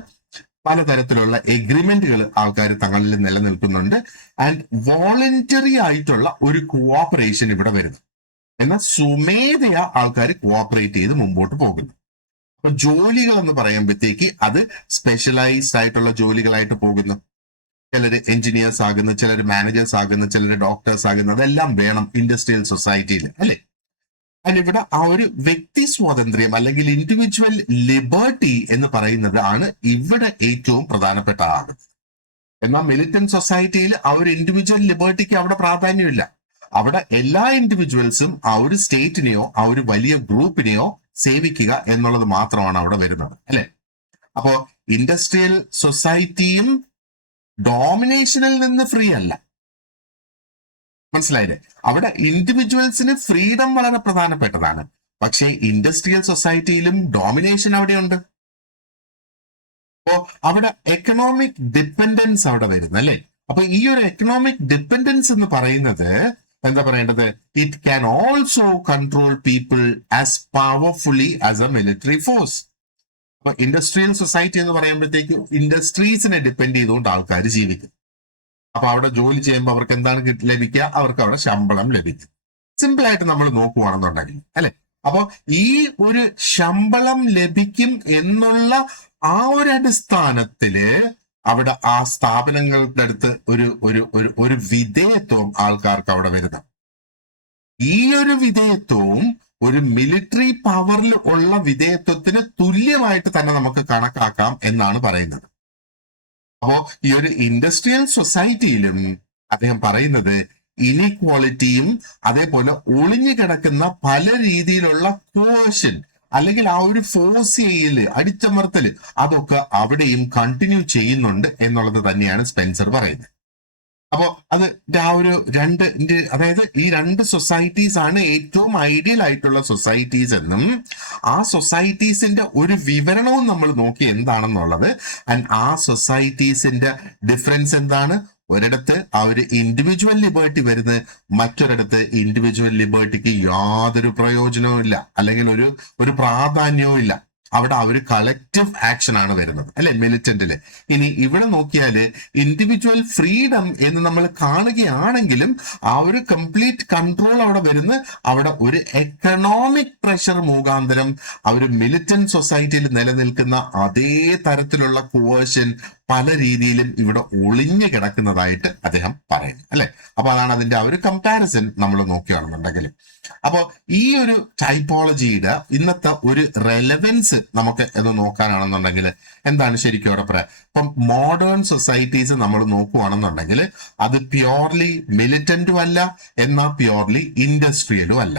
പലതരത്തിലുള്ള എഗ്രിമെന്റുകൾ ആൾക്കാർ തങ്ങളിൽ നിലനിൽക്കുന്നുണ്ട്. ആൻഡ് വോളണ്ടറി ആയിട്ടുള്ള ഒരു കോഓപ്പറേഷൻ ഇവിടെ വരുന്നു. എന്നാൽ സ്വമേധയാ ആൾക്കാർ കോഓപ്പറേറ്റ് ചെയ്ത് മുമ്പോട്ട് പോകുന്നു. അപ്പൊ ജോലികൾ എന്ന് പറയുമ്പോഴത്തേക്ക് അത് സ്പെഷ്യലൈസ്ഡ് ആയിട്ടുള്ള ജോലികളായിട്ട് പോകുന്നു. ചിലര് എഞ്ചിനീയേഴ്സ് ആകുന്നു, ചിലർ മാനേജേഴ്സ് ആകുന്നു, ചിലർ ഡോക്ടേഴ്സ് ആകുന്നു. അതെല്ലാം വേണം ഇൻഡസ്ട്രിയൽ സൊസൈറ്റിയിൽ അല്ലെ. അതിന് ഇവിടെ ആ ഒരു വ്യക്തി സ്വാതന്ത്ര്യം അല്ലെങ്കിൽ ഇൻഡിവിജ്വൽ ലിബർട്ടി എന്ന് പറയുന്നത് ആണ് ഇവിടെ ഏറ്റവും പ്രധാനപ്പെട്ട ആണ്. എന്നാൽ മിലിറ്റന്റ് സൊസൈറ്റിയിൽ ആ ഒരു ഇൻഡിവിജ്വൽ ലിബർട്ടിക്ക് അവിടെ പ്രാധാന്യമില്ല. അവിടെ എല്ലാ ഇൻഡിവിജ്വൽസും ആ ഒരു സ്റ്റേറ്റിനെയോ ആ ഒരു വലിയ ഗ്രൂപ്പിനെയോ സേവിക്കുക എന്നുള്ളത് മാത്രമാണ് അവിടെ വരുന്നത് അല്ലെ. അപ്പോ ഇൻഡസ്ട്രിയൽ സൊസൈറ്റിയും ഡോമിനേഷനിൽ നിന്ന് ഫ്രീ അല്ല, മനസ്സിലായില്ലേ. അവിടെ ഇൻഡിവിജ്വൽസിന് ഫ്രീഡം വളരെ പ്രധാനപ്പെട്ടതാണ്. പക്ഷേ ഇൻഡസ്ട്രിയൽ സൊസൈറ്റിയിലും ഡോമിനേഷൻ അവിടെയുണ്ട്. അപ്പോ അവിടെ എക്കണോമിക് ഡിപ്പെൻഡൻസ് അവിടെ വരുന്നു അല്ലെ. അപ്പൊ ഈ ഒരു എക്കണോമിക് ഡിപ്പെൻഡൻസ് എന്ന് പറയുന്നത് എന്താ പറയേണ്ടത്, it can also control people as powerfully as A military force. അപ്പൊ ഇൻഡസ്ട്രിയൽ സൊസൈറ്റി എന്ന് പറയുമ്പോഴത്തേക്കും ഇൻഡസ്ട്രീസിനെ ഡിപ്പെൻഡ് ചെയ്തുകൊണ്ട് ആൾക്കാർ ജീവിക്കും. അപ്പൊ അവിടെ ജോലി ചെയ്യുമ്പോൾ അവർക്ക് എന്താണ് ലഭിക്കുക, അവർക്ക് അവിടെ ശമ്പളം ലഭിക്കും. സിമ്പിൾ ആയിട്ട് നമ്മൾ നോക്കുവാണെന്നുണ്ടെങ്കിൽ അല്ലെ. അപ്പൊ ഈ ഒരു ശമ്പളം ലഭിക്കും എന്നുള്ള ആ ഒരു അടിസ്ഥാനത്തില് അവിടെ ആ സ്ഥാപനങ്ങളുടെ അടുത്ത് ഒരു വിധേയത്വം ആൾക്കാർക്ക് അവിടെ വരുന്നു. ഈ ഒരു വിധേയത്വവും ഒരു മിലിറ്ററി പവറിൽ ഉള്ള വിധേയത്വത്തിന് തുല്യമായിട്ട് തന്നെ നമുക്ക് കണക്കാക്കാം എന്നാണ് പറയുന്നത്. അപ്പോ ഈ ഒരു ഇൻഡസ്ട്രിയൽ സൊസൈറ്റിയിലും അദ്ദേഹം പറയുന്നത് ഇനീക്വാളിറ്റിയും അതേപോലെ ഒളിഞ്ഞു കിടക്കുന്ന പല രീതിയിലുള്ള കോഷൻ അല്ലെങ്കിൽ ആ ഒരു ഫോഴ്സ് ചെയ്യല്, അടിച്ചമർത്തല്, അതൊക്കെ അവിടെയും കണ്ടിന്യൂ ചെയ്യുന്നുണ്ട് എന്നുള്ളത് തന്നെയാണ് സ്പെൻസർ പറയുന്നത്. അപ്പോ അത് ആ ഒരു അതായത് ഈ രണ്ട് സൊസൈറ്റീസ് ആണ് ഏറ്റവും ഐഡിയൽ ആയിട്ടുള്ള സൊസൈറ്റീസ് എന്നും ആ സൊസൈറ്റീസിന്റെ ഒരു വിവരണവും നമ്മൾ നോക്കി എന്താണെന്നുള്ളത്. ആൻഡ് ആ സൊസൈറ്റീസിന്റെ ഡിഫറൻസ് എന്താണ്? ഒരിടത്ത് ആ ഒരു ഇൻഡിവിജ്വൽ ലിബർട്ടി വരുന്നത്, മറ്റൊരിടത്ത് ഇൻഡിവിജ്വൽ ലിബർട്ടിക്ക് യാതൊരു പ്രയോജനവും ഇല്ല, അല്ലെങ്കിൽ ഒരു പ്രാധാന്യവും ഇല്ല. അവിടെ ആ ഒരു കളക്റ്റീവ് ആക്ഷൻ ആണ് വരുന്നത്, അല്ലെ, മിലിറ്റന്റില്. ഇനി ഇവിടെ നോക്കിയാല് ഇൻഡിവിജ്വൽ ഫ്രീഡം എന്ന് നമ്മൾ കാണുകയാണെങ്കിലും ആ ഒരു കംപ്ലീറ്റ് കൺട്രോൾ അവിടെ വരുന്ന, അവിടെ ഒരു എക്കണോമിക് പ്രഷർ മുഖാന്തരം ആ ഒരു മിലിറ്റന്റ് സൊസൈറ്റിയിൽ നിലനിൽക്കുന്ന അതേ തരത്തിലുള്ള കോവേർഷൻ പല രീതിയിലും ഇവിടെ ഒളിഞ്ഞു കിടക്കുന്നതായിട്ട് അദ്ദേഹം പറയുന്നു, അല്ലെ. അപ്പൊ അതാണ് അതിന്റെ ആ ഒരു കമ്പാരിസൺ നമ്മൾ നോക്കുകയാണെന്നുണ്ടെങ്കിൽ. അപ്പോ ഈ ഒരു ടൈപ്പോളജിയുടെ ഇന്നത്തെ ഒരു റെലവൻസ് നമുക്ക് എന്ന് നോക്കാനാണെന്നുണ്ടെങ്കിൽ എന്താണ് ശരിക്കും അവിടെ പറയാം? ഇപ്പം മോഡേൺ സൊസൈറ്റീസ് നമ്മൾ നോക്കുകയാണെന്നുണ്ടെങ്കിൽ അത് പ്യോർലി മിലിറ്റന്റും അല്ല, എന്നാൽ പ്യോർലി ഇൻഡസ്ട്രിയലും അല്ല.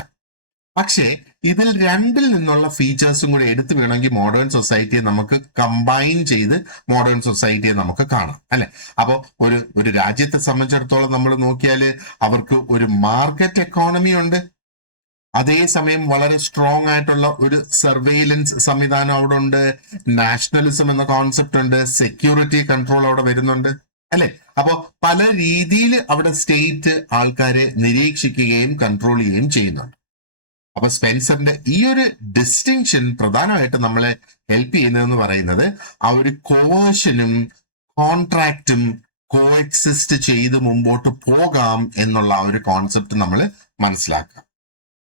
പക്ഷേ ഇതിൽ രണ്ടിൽ നിന്നുള്ള ഫീച്ചേഴ്സും കൂടി എടുത്തു വേണമെങ്കിൽ മോഡേൺ സൊസൈറ്റിയെ നമുക്ക് കമ്പൈൻ ചെയ്ത് മോഡേൺ സൊസൈറ്റിയെ നമുക്ക് കാണാം, അല്ലെ. അപ്പോ ഒരു രാജ്യത്തെ സംബന്ധിച്ചിടത്തോളം നമ്മൾ നോക്കിയാല് അവർക്ക് ഒരു മാർക്കറ്റ് എക്കോണമി ഉണ്ട്, അതേസമയം വളരെ സ്ട്രോങ് ആയിട്ടുള്ള ഒരു സർവെയിലൻസ് സംവിധാനം അവിടെ ഉണ്ട്, നാഷണലിസം എന്ന കോൺസെപ്റ്റ് ഉണ്ട്, സെക്യൂരിറ്റി കൺട്രോൾ അവിടെ വരുന്നുണ്ട്, അല്ലെ. അപ്പോ പല രീതിയിൽ അവിടെ സ്റ്റേറ്റ് ആൾക്കാരെ നിരീക്ഷിക്കുകയും കൺട്രോൾ ചെയ്യുകയും ചെയ്യുന്നുണ്ട്. അപ്പൊ സ്പെൻസറിന്റെ ഈ ഒരു ഡിസ്റ്റിങ്ഷൻ പ്രധാനമായിട്ട് നമ്മളെ ഹെൽപ്പ് ചെയ്യുന്നതെന്ന് പറയുന്നത് ആ ഒരു കോവേർഷനും കോൺട്രാക്റ്റും കോഎക്സിസ്റ്റ് ചെയ്ത് മുമ്പോട്ട് പോകാം എന്നുള്ള ആ ഒരു കോൺസെപ്റ്റ് നമ്മൾ മനസ്സിലാക്കാം.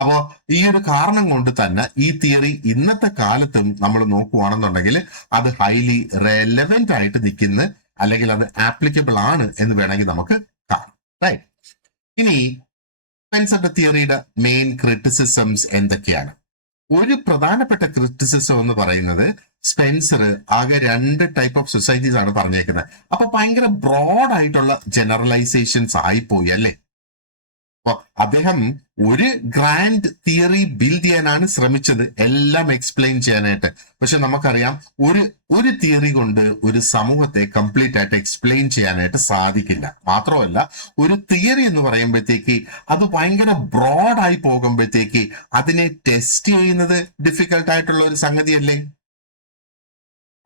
അപ്പോ ഈ ഒരു കാരണം കൊണ്ട് തന്നെ ഈ തിയറി ഇന്നത്തെ കാലത്തും നമ്മൾ നോക്കുകയാണെന്നുണ്ടെങ്കിൽ അത് ഹൈലി റെലവെന്റ് ആയിട്ട് നിൽക്കുന്ന, അല്ലെങ്കിൽ അത് ആപ്ലിക്കബിൾ ആണ് എന്ന് വേണമെങ്കിൽ നമുക്ക് കാണാം, റൈറ്റ്. ഇനി സ്പെൻസറുടെ തിയറിയുടെ മെയിൻ ക്രിറ്റിസിസംസ് എന്തൊക്കെയാണ്? ഒരു പ്രധാനപ്പെട്ട ക്രിറ്റിസിസം എന്ന് പറയുന്നത് സ്പെൻസർ ആകെ 2 ടൈപ്പ് ഓഫ് സൊസൈറ്റീസ് ആണ് പറഞ്ഞേക്കുന്നത്. അപ്പൊ ഭയങ്കര ബ്രോഡ് ആയിട്ടുള്ള ജനറലൈസേഷൻസ് ആയിപ്പോയി, അല്ലേ. അപ്പൊ അദ്ദേഹം ഒരു ഗ്രാൻഡ് തിയറി ബിൽഡ് ചെയ്യാനാണ് ശ്രമിച്ചത്, എല്ലാം എക്സ്പ്ലെയിൻ ചെയ്യാനായിട്ട്. പക്ഷെ നമുക്കറിയാം ഒരു തിയറി കൊണ്ട് ഒരു സമൂഹത്തെ കംപ്ലീറ്റ് ആയിട്ട് എക്സ്പ്ലെയിൻ ചെയ്യാനായിട്ട് സാധിക്കില്ല. മാത്രമല്ല ഒരു തിയറി എന്ന് പറയുമ്പോഴത്തേക്ക് അത് ഭയങ്കര ബ്രോഡായി പോകുമ്പോഴത്തേക്ക് അതിനെ ടെസ്റ്റ് ചെയ്യുന്നത് ഡിഫിക്കൽട്ട് ആയിട്ടുള്ള ഒരു സംഗതിയല്ലേ,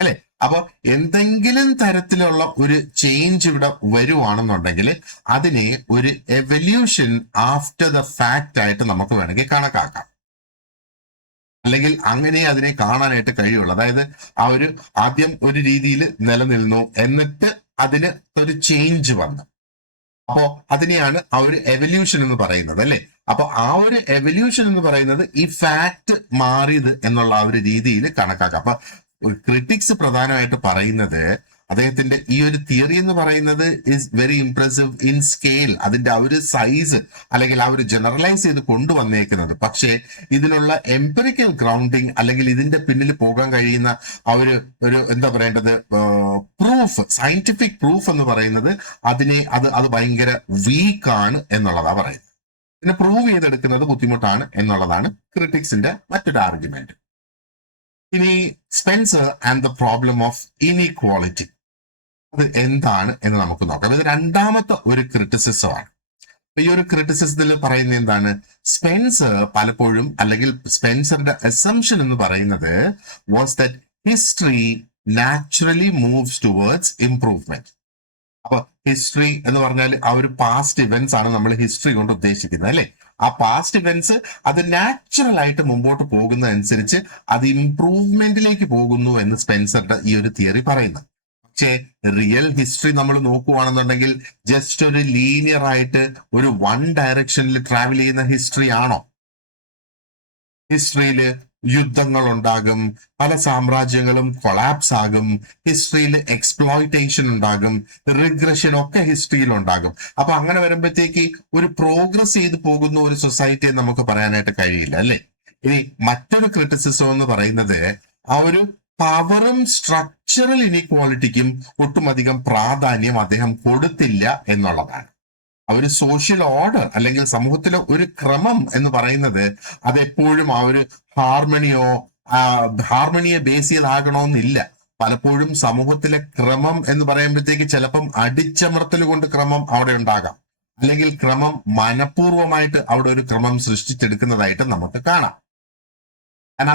അല്ലെ. അപ്പൊ എന്തെങ്കിലും തരത്തിലുള്ള ഒരു ചേഞ്ച് ഇവിടെ വരുവാണെന്നുണ്ടെങ്കിൽ അതിനെ ഒരു എവല്യൂഷൻ ആഫ്റ്റർ ദ ഫാക്ട് ആയിട്ട് നമുക്ക് വേണമെങ്കിൽ കണക്കാക്കാം, അല്ലെങ്കിൽ അങ്ങനെ അതിനെ കാണാനായിട്ട് കഴിയുള്ളൂ. അതായത് ആ ഒരു ആദ്യം ഒരു രീതിയിൽ നിലനിന്നു, എന്നിട്ട് അതിന് ഒരു ചേഞ്ച് വന്നു, അപ്പോ അതിനെയാണ് ആ ഒരു എവല്യൂഷൻ എന്ന് പറയുന്നത്, അല്ലെ. അപ്പൊ ആ ഒരു എവല്യൂഷൻ എന്ന് പറയുന്നത് ഈ ഫാക്ട് മാറിയത് എന്നുള്ള ആ ഒരു രീതിയിൽ കണക്കാക്കാം. അപ്പൊ ക്രിറ്റിക്സ് പ്രധാനമായിട്ട് പറയുന്നത് അദ്ദേഹത്തിന്റെ ഈ ഒരു തിയറി എന്ന് പറയുന്നത് is very impressive in scale, അതിന്റെ ആ ഒരു സൈസ് അല്ലെങ്കിൽ ആ ഒരു ജനറലൈസ് ചെയ്ത് കൊണ്ടുവന്നേക്കുന്നത്. പക്ഷേ ഇതിനുള്ള എംപിറിക്കൽ ഗ്രൗണ്ടിങ് അല്ലെങ്കിൽ ഇതിന്റെ പിന്നിൽ പോകാൻ കഴിയുന്ന ആ ഒരു എന്താ പറയേണ്ടത്, പ്രൂഫ്, സയന്റിഫിക് പ്രൂഫ് എന്ന് പറയുന്നത് അത് ഭയങ്കര വീക്കാണ് എന്നുള്ളതാ പറയുന്നത്. ഇതിനെ പ്രൂവ് ചെയ്തെടുക്കുന്നത് ബുദ്ധിമുട്ടാണ് എന്നുള്ളതാണ് ക്രിറ്റിക്സിന്റെ മറ്റൊരു ആർഗ്യുമെന്റ്. ഇനി Spencer and the problem of inequality, അത് എന്താണ് എന്ന് നമുക്ക് നോക്കാം. ഇത് രണ്ടാമത്തെ ഒരു ക്രിറ്റിസിസമാണ്. ഈ ഒരു ക്രിറ്റിസിസത്തിൽ പറയുന്നത് എന്താണ്? സ്പെൻസർ പലപ്പോഴും, അല്ലെങ്കിൽ സ്പെൻസറിന്റെ അസംഷൻ എന്ന് പറയുന്നത് was that history naturally moves towards improvement. അപ്പൊ ഹിസ്റ്ററി എന്ന് പറഞ്ഞാൽ ആ ഒരു പാസ്റ്റ് ഇവന്റ്സ് ആണ് നമ്മൾ ഹിസ്റ്ററി കൊണ്ട് ഉദ്ദേശിക്കുന്നത്, അല്ലെ. ആ പാസ്റ്റ് ഇവന്റ്സ് അത് നാച്ചുറൽ ആയിട്ട് മുമ്പോട്ട് പോകുന്നതനുസരിച്ച് അത് ഇംപ്രൂവ്മെന്റിലേക്ക് പോകുന്നു എന്ന് സ്പെൻസറുടെ ഈ ഒരു തിയറി പറയുന്നത്. പക്ഷേ റിയൽ ഹിസ്റ്ററി നമ്മൾ നോക്കുകയാണെന്നുണ്ടെങ്കിൽ ജസ്റ്റ് ഒരു ലീനിയർ ആയിട്ട് ഒരു വൺ ഡയറക്ഷനിൽ ട്രാവൽ ചെയ്യുന്ന ഹിസ്റ്ററി ആണോ? ഹിസ്റ്ററിയില് യുദ്ധങ്ങൾ ഉണ്ടാകും, പല സാമ്രാജ്യങ്ങളും കൊളാപ്സ് ആകും, ഹിസ്റ്ററിയിൽ എക്സ്പ്ലോയിറ്റേഷൻ ഉണ്ടാകും, റിഗ്രഷൻ ഒക്കെ ഹിസ്റ്ററിയിൽ ഉണ്ടാകും. അപ്പൊ അങ്ങനെ വരുമ്പോഴത്തേക്ക് ഒരു പ്രോഗ്രസ് ചെയ്ത് പോകുന്ന ഒരു സൊസൈറ്റിയെ നമുക്ക് പറയാനായിട്ട് കഴിയില്ല, അല്ലെ. ഇനി മറ്റൊരു ക്രിറ്റിസിസം എന്ന് പറയുന്നത് ആ ഒരു പവറും സ്ട്രക്ചറൽ ഇനീക്വാളിറ്റിക്കും ഒട്ടുമധികം പ്രാധാന്യം അദ്ദേഹം കൊടുത്തില്ല എന്നുള്ളതാണ്. ആ ഒരു സോഷ്യൽ ഓർഡർ അല്ലെങ്കിൽ സമൂഹത്തിലെ ഒരു ക്രമം എന്ന് പറയുന്നത് അത് എപ്പോഴും ആ ഒരു ഹാർമണിയെ ബേസ് ചെയ്താകണമെന്നില്ല. പലപ്പോഴും സമൂഹത്തിലെ ക്രമം എന്ന് പറയുമ്പോഴത്തേക്ക് ചിലപ്പം അടിച്ചമർത്തൽ കൊണ്ട് ക്രമം അവിടെ ഉണ്ടാകാം, അല്ലെങ്കിൽ ക്രമം മനഃപൂർവ്വമായിട്ട് അവിടെ ഒരു ക്രമം സൃഷ്ടിച്ചെടുക്കുന്നതായിട്ട് നമുക്ക് കാണാം.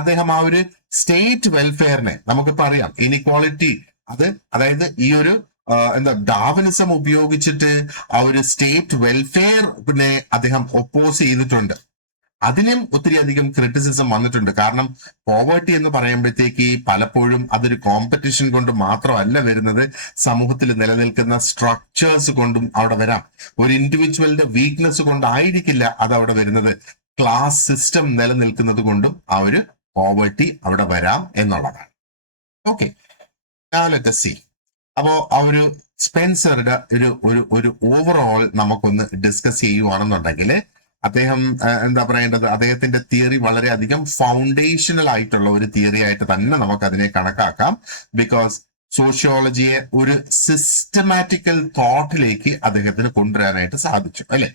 അദ്ദേഹം ആ ഒരു സ്റ്റേറ്റ് വെൽഫെയറിനെ, നമുക്കിപ്പോ അറിയാം ഇനിക്വാളിറ്റി, അതായത് ഈ ഒരു ഡാർവിനിസം ഉപയോഗിച്ചിട്ട് ആ ഒരു സ്റ്റേറ്റ് വെൽഫെയറിനെ അദ്ദേഹം ഒപ്പോസ് ചെയ്തിട്ടുണ്ട്. അതിനും ഒത്തിരി അധികം ക്രിറ്റിസിസം വന്നിട്ടുണ്ട്. കാരണം പോവേർട്ടി എന്ന് പറയുമ്പോഴത്തേക്ക് പലപ്പോഴും അതൊരു കോമ്പറ്റീഷൻ കൊണ്ട് മാത്രമല്ല വരുന്നത്, സമൂഹത്തിൽ നിലനിൽക്കുന്ന സ്ട്രക്ചേഴ്സ് കൊണ്ടും അവിടെ വരാം. ഒരു ഇൻഡിവിജ്വലിന്റെ വീക്ക്നെസ് കൊണ്ടായിരിക്കില്ല അത് അവിടെ വരുന്നത്, ക്ലാസ് സിസ്റ്റം നിലനിൽക്കുന്നത് കൊണ്ടും ആ ഒരു പോവേർട്ടി അവിടെ വരാം എന്നുള്ളതാണ്. Okay, let us see. അപ്പോ ആ ഒരു സ്പെൻസറുടെ ഒരു ഓവറോൾ നമുക്കൊന്ന് ഡിസ്കസ് ചെയ്യുവാണെന്നുണ്ടെങ്കിൽ, അദ്ദേഹം എന്താ പറയേണ്ടത്, അദ്ദേഹത്തിന്റെ തിയറി വളരെയധികം ഫൗണ്ടേഷണൽ ആയിട്ടുള്ള ഒരു തിയറി ആയിട്ട് തന്നെ നമുക്ക് അതിനെ കണക്കാക്കാം. ബിക്കോസ് സോഷ്യോളജിയെ ഒരു സിസ്റ്റമാറ്റിക്കൽ തോട്ടിലേക്ക് അദ്ദേഹത്തിന് കൊണ്ടുവരാനായിട്ട് സാധിച്ചു, അല്ലെ?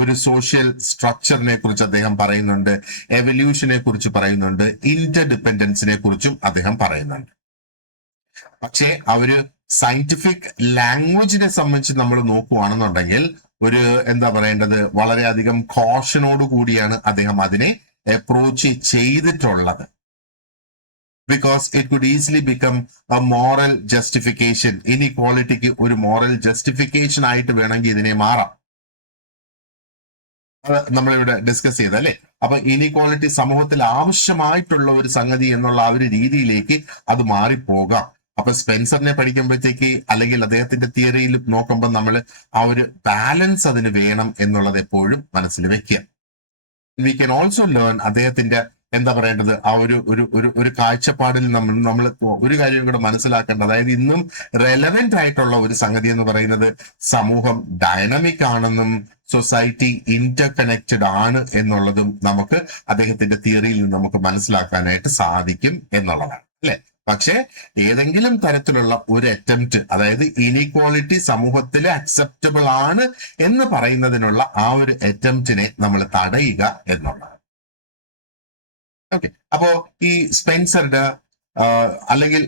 ഒരു സോഷ്യൽ സ്ട്രക്ചറിനെ കുറിച്ച് അദ്ദേഹം പറയുന്നുണ്ട്, എവല്യൂഷനെ കുറിച്ച് പറയുന്നുണ്ട്, ഇന്റർഡിപെൻഡൻസിനെ കുറിച്ചും അദ്ദേഹം പറയുന്നുണ്ട്. പക്ഷേ സയന്റിഫിക് ലാംഗ്വേജിനെ സംബന്ധിച്ച് നമ്മൾ നോക്കുകയാണെന്നുണ്ടെങ്കിൽ ഒരു എന്താ പറയേണ്ടത്, വളരെയധികം കോഷനോട് കൂടിയാണ് അദ്ദേഹം അതിനെ അപ്രോച്ച് ചെയ്തിട്ടുള്ളത്. Because it could easily become a moral justification. ഇൻഇക്വാളിറ്റിക്ക് ഒരു മോറൽ ജസ്റ്റിഫിക്കേഷൻ ആയിട്ട് വേണമെങ്കിൽ ഇതിനെ മാറാം. നമ്മളിവിടെ ഡിസ്കസ് ചെയ്തല്ലേ. അപ്പൊ ഇൻഇക്വാളിറ്റി സമൂഹത്തിൽ ആവശ്യമായിട്ടുള്ള ഒരു സംഗതി എന്നുള്ള ആ ഒരു രീതിയിലേക്ക് അത് മാറിപ്പോകാം. അപ്പൊ സ്പെൻസറിനെ പഠിക്കുമ്പോഴത്തേക്ക്, അല്ലെങ്കിൽ അദ്ദേഹത്തിന്റെ തിയറിയിൽ നോക്കുമ്പോൾ നമ്മൾ ആ ഒരു ബാലൻസ് അതിന് വേണം എന്നുള്ളത് എപ്പോഴും മനസ്സിൽ വെക്കുക. വി ക്യാൻ ഓൾസോ ലേൺ അദ്ദേഹത്തിന്റെ എന്താ പറയേണ്ടത് ആ ഒരു കാഴ്ചപ്പാടിൽ നമ്മൾ ഒരു കാര്യം കൂടെ മനസ്സിലാക്കേണ്ടത്, അതായത് ഇന്നും റെലവെന്റ് ആയിട്ടുള്ള ഒരു സംഗതി എന്ന് പറയുന്നത് സമൂഹം ഡൈനാമിക് ആണെന്നും സൊസൈറ്റി ഇന്റർ കണക്റ്റഡ് ആണ് എന്നുള്ളതും നമുക്ക് അദ്ദേഹത്തിന്റെ തിയറിയിൽ നിന്ന് നമുക്ക് മനസ്സിലാക്കാനായിട്ട് സാധിക്കും എന്നുള്ളതാണ്, അല്ലെ? പക്ഷേ ഏതെങ്കിലും തരത്തിലുള്ള ഒരു അറ്റംപ്റ്റ്, അതായത് ഇനീക്വാളിറ്റി സമൂഹത്തിൽ അക്സെപ്റ്റബിൾ ആണ് എന്ന് പറയുന്നതിനുള്ള ആ ഒരു അറ്റംപ്റ്റിനെ നമ്മൾ തടയുക എന്നുള്ളതാണ്. ഓക്കെ, അപ്പോ ഈ സ്പെൻസറുടെ അല്ലെങ്കിൽ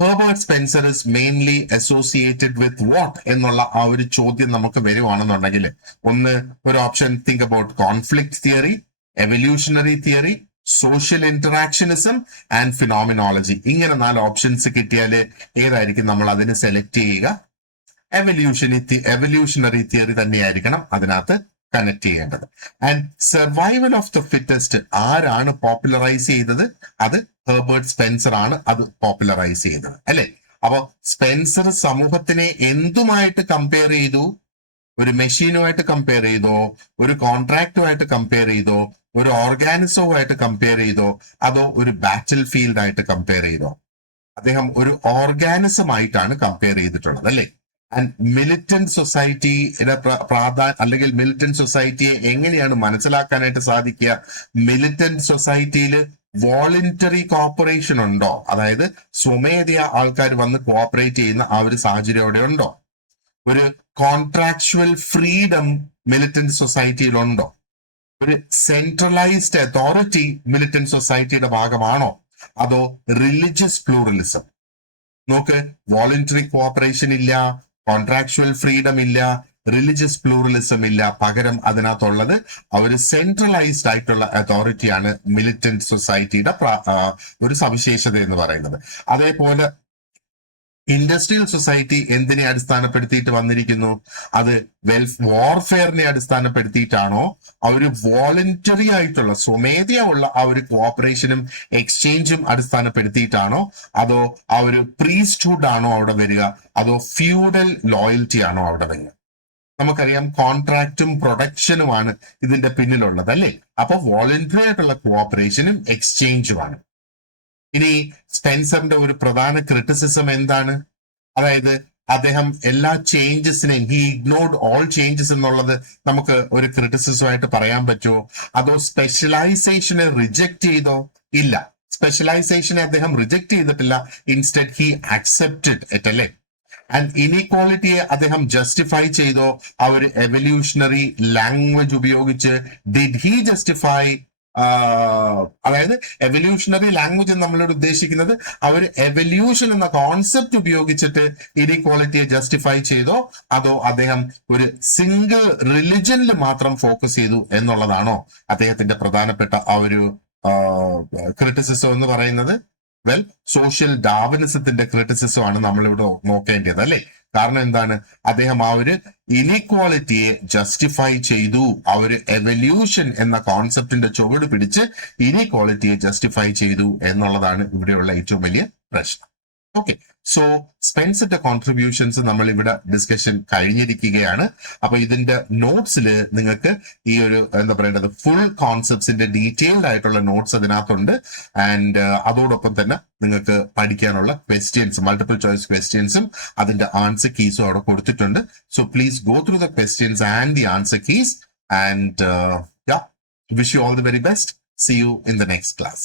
Herbert Spencer is mainly associated with what എന്നുള്ള ആ ഒരു ചോദ്യം നമുക്ക് വരുവാണെന്നുണ്ടെങ്കിൽ, ഒരു option think about conflict theory, evolutionary theory, social interactionism and phenomenology. ഇങ്ങനെ 4 ഓപ്ഷൻസ് കിട്ടിയാൽ ഏതായിരിക്കും നമ്മൾ അതിന് സെലക്ട് ചെയ്യുക? എവല്യൂഷണറി തിയറി തന്നെയായിരിക്കണം അതിനകത്ത് കണക്ട് ചെയ്യേണ്ടത്. And survival of the fittest ആരാണ് പോപ്പുലറൈസ് ചെയ്തത്? അത് ഹെർബർട്ട് സ്പെൻസർ ആണ് അത് പോപ്പുലറൈസ് ചെയ്തത്, അല്ലെ? അപ്പൊ സ്പെൻസർ സമൂഹത്തിനെ എന്തുമായിട്ട് കമ്പയർ ചെയ്തു? ഒരു മെഷീനുമായിട്ട് കമ്പയർ ചെയ്തോ, ഒരു കോൺട്രാക്റ്റുമായിട്ട് കമ്പയർ ചെയ്തോ, ഒരു ഓർഗാനിസവുമായിട്ട് കമ്പയർ ചെയ്തോ, അതോ ഒരു ബാറ്റിൽ ഫീൽഡ് ആയിട്ട് കമ്പയർ ചെയ്തോ? അദ്ദേഹം ഒരു ഓർഗാനിസം ആയിട്ടാണ് കമ്പയർ ചെയ്തിട്ടുള്ളത്, അല്ലെ? ആൻഡ് മിലിറ്റന്റ് സൊസൈറ്റിയുടെ അല്ലെങ്കിൽ മിലിറ്റന്റ് സൊസൈറ്റിയെ എങ്ങനെയാണ് മനസ്സിലാക്കാനായിട്ട് സാധിക്കുക? മിലിറ്റന്റ് സൊസൈറ്റിയിൽ വോളണ്ടറി കോപ്പറേഷൻ ഉണ്ടോ? അതായത് സ്വമേധയാ ആൾക്കാർ വന്ന് കോഓപ്പറേറ്റ് ചെയ്യുന്ന ആ ഒരു സാഹചര്യം അവിടെ ഉണ്ടോ? ഒരു കോൺട്രാക്ച്വൽ ഫ്രീഡം മിലിറ്റന്റ് സൊസൈറ്റിയിൽ ഉണ്ടോ? ഒരു സെൻട്രലൈസ്ഡ് അതോറിറ്റി മിലിറ്റന്റ് സൊസൈറ്റിയുടെ ഭാഗമാണോ? അതോ റിലിജിയസ് പ്ലൂറലിസം? നോക്ക്, വോളണ്ടറി കോഓപ്പറേഷൻ ഇല്ല, കോൺട്രാക്ച്വൽ ഫ്രീഡം ഇല്ല, റിലിജിയസ് പ്ലൂറലിസം ഇല്ല. പകരം അതിനകത്തുള്ളത് ഒരു സെൻട്രലൈസ്ഡ് ആയിട്ടുള്ള അതോറിറ്റിയാണ് മിലിറ്റന്റ് സൊസൈറ്റിയുടെ ഒരു സവിശേഷത എന്ന് പറയുന്നത്. അതേപോലെ ഇൻഡസ്ട്രിയൽ സൊസൈറ്റി എന്തിനെ അടിസ്ഥാനപ്പെടുത്തിയിട്ട് വന്നിരിക്കുന്നു? അത് വാർഫെയറിനെ അടിസ്ഥാനപ്പെടുത്തിയിട്ടാണോ? ആ ഒരു വോളണ്ടറി ആയിട്ടുള്ള സ്വമേധയാ ഉള്ള ആ ഒരു കോഓപ്പറേഷനും എക്സ്ചേഞ്ചും അടിസ്ഥാനപ്പെടുത്തിയിട്ടാണോ? അതോ ആ ഒരു പ്രീസ്റ്റ്ഹുഡ് ആണോ അവിടെ വരിക? അതോ ഫ്യൂഡൽ ലോയൽറ്റി ആണോ അവിടെ വരിക? നമുക്കറിയാം കോൺട്രാക്റ്റും പ്രൊഡക്ഷനുമാണ് ഇതിന്റെ പിന്നിലുള്ളത്, അല്ലേ? അപ്പൊ വോളണ്ടറി ആയിട്ടുള്ള കോഓപ്പറേഷനും എക്സ്ചേഞ്ചുമാണ്. ഇനി സ്പെൻസറിന്റെ ഒരു പ്രധാന ക്രിറ്റിസിസം എന്താണ്? അതായത് അദ്ദേഹം എല്ലാ ചേഞ്ചസിനെയും ഹി ഇഗ്നോർഡ് ഓൾ ചേഞ്ചസ് എന്നുള്ളത് നമുക്ക് ഒരു ക്രിറ്റിസിസം ആയിട്ട് പറയാൻ പറ്റുമോ? അതോ സ്പെഷ്യലൈസേഷനെ റിജക്ട് ചെയ്തോ? ഇല്ല, സ്പെഷ്യലൈസേഷനെ അദ്ദേഹം റിജക്ട് ചെയ്തിട്ടില്ല. ഇൻസ്റ്റെഡ് ഹി അക്സെപ്റ്റഡ് ഇറ്റ്, അല്ലേ? ആൻഡ് ഇനീക്വാളിറ്റിയെ അദ്ദേഹം ജസ്റ്റിഫൈ ചെയ്തോ? ആ ഒരു എവല്യൂഷണറി ലാംഗ്വേജ് ഉപയോഗിച്ച് ഡിഡ് ഹി ജസ്റ്റിഫൈ അതായത് എവല്യൂഷണറി ലാംഗ്വേജ് എന്ന് നമ്മളോട് ഉദ്ദേശിക്കുന്നത് അവർ എവല്യൂഷൻ എന്ന കോൺസെപ്റ്റ് ഉപയോഗിച്ചിട്ട് ഇനീക്വാളിറ്റിയെ ജസ്റ്റിഫൈ ചെയ്തോ അതോ അദ്ദേഹം ഒരു സിംഗിൾ റിലിജനിൽ മാത്രം ഫോക്കസ് ചെയ്തു എന്നുള്ളതാണോ അദ്ദേഹത്തിന്റെ പ്രധാനപ്പെട്ട ആ ഒരു ക്രിറ്റിസിസം എന്ന് പറയുന്നത്? വെൽ, സോഷ്യൽ ഡാർവിനിസത്തിന്റെ ക്രിറ്റിസിസം ആണ് നമ്മളിവിടെ നോക്കേണ്ടത് അല്ലെ. കാരണം എന്താണ്, അദ്ദേഹം ആ ഒരു ഇനീക്വാളിറ്റിയെ ജസ്റ്റിഫൈ ചെയ്തു, ആ ഒരു എവല്യൂഷൻ എന്ന കോൺസെപ്റ്റിന്റെ ചുവട് പിടിച്ച് ഇനീക്വാളിറ്റിയെ ജസ്റ്റിഫൈ ചെയ്തു എന്നുള്ളതാണ് ഇവിടെയുള്ള ഏറ്റവും വലിയ പ്രശ്നം. ഓക്കെ, സോ സ്പെൻസറിന്റെ കോൺട്രിബ്യൂഷൻസ് നമ്മൾ ഇവിടെ ഡിസ്കഷൻ കഴിഞ്ഞിരിക്കുകയാണ്. അപ്പൊ ഇതിന്റെ നോട്ട്സിൽ നിങ്ങൾക്ക് ഈ ഒരു എന്താ പറയേണ്ടത് ഫുൾ കോൺസെപ്റ്റ്സിന്റെ ഡീറ്റെയിൽഡ് ആയിട്ടുള്ള നോട്ട്സ് അതിനകത്തുണ്ട്. ആൻഡ് അതോടൊപ്പം തന്നെ നിങ്ങൾക്ക് പഠിക്കാനുള്ള ക്വസ്റ്റ്യൻസ്, മൾട്ടിപ്പിൾ ചോയ്സ് ക്വസ്റ്റ്യൻസും അതിന്റെ ആൻസർ കീസും അവിടെ കൊടുത്തിട്ടുണ്ട്. So please go through the questions and the answer keys. And wish you all the very best. See you in the next class.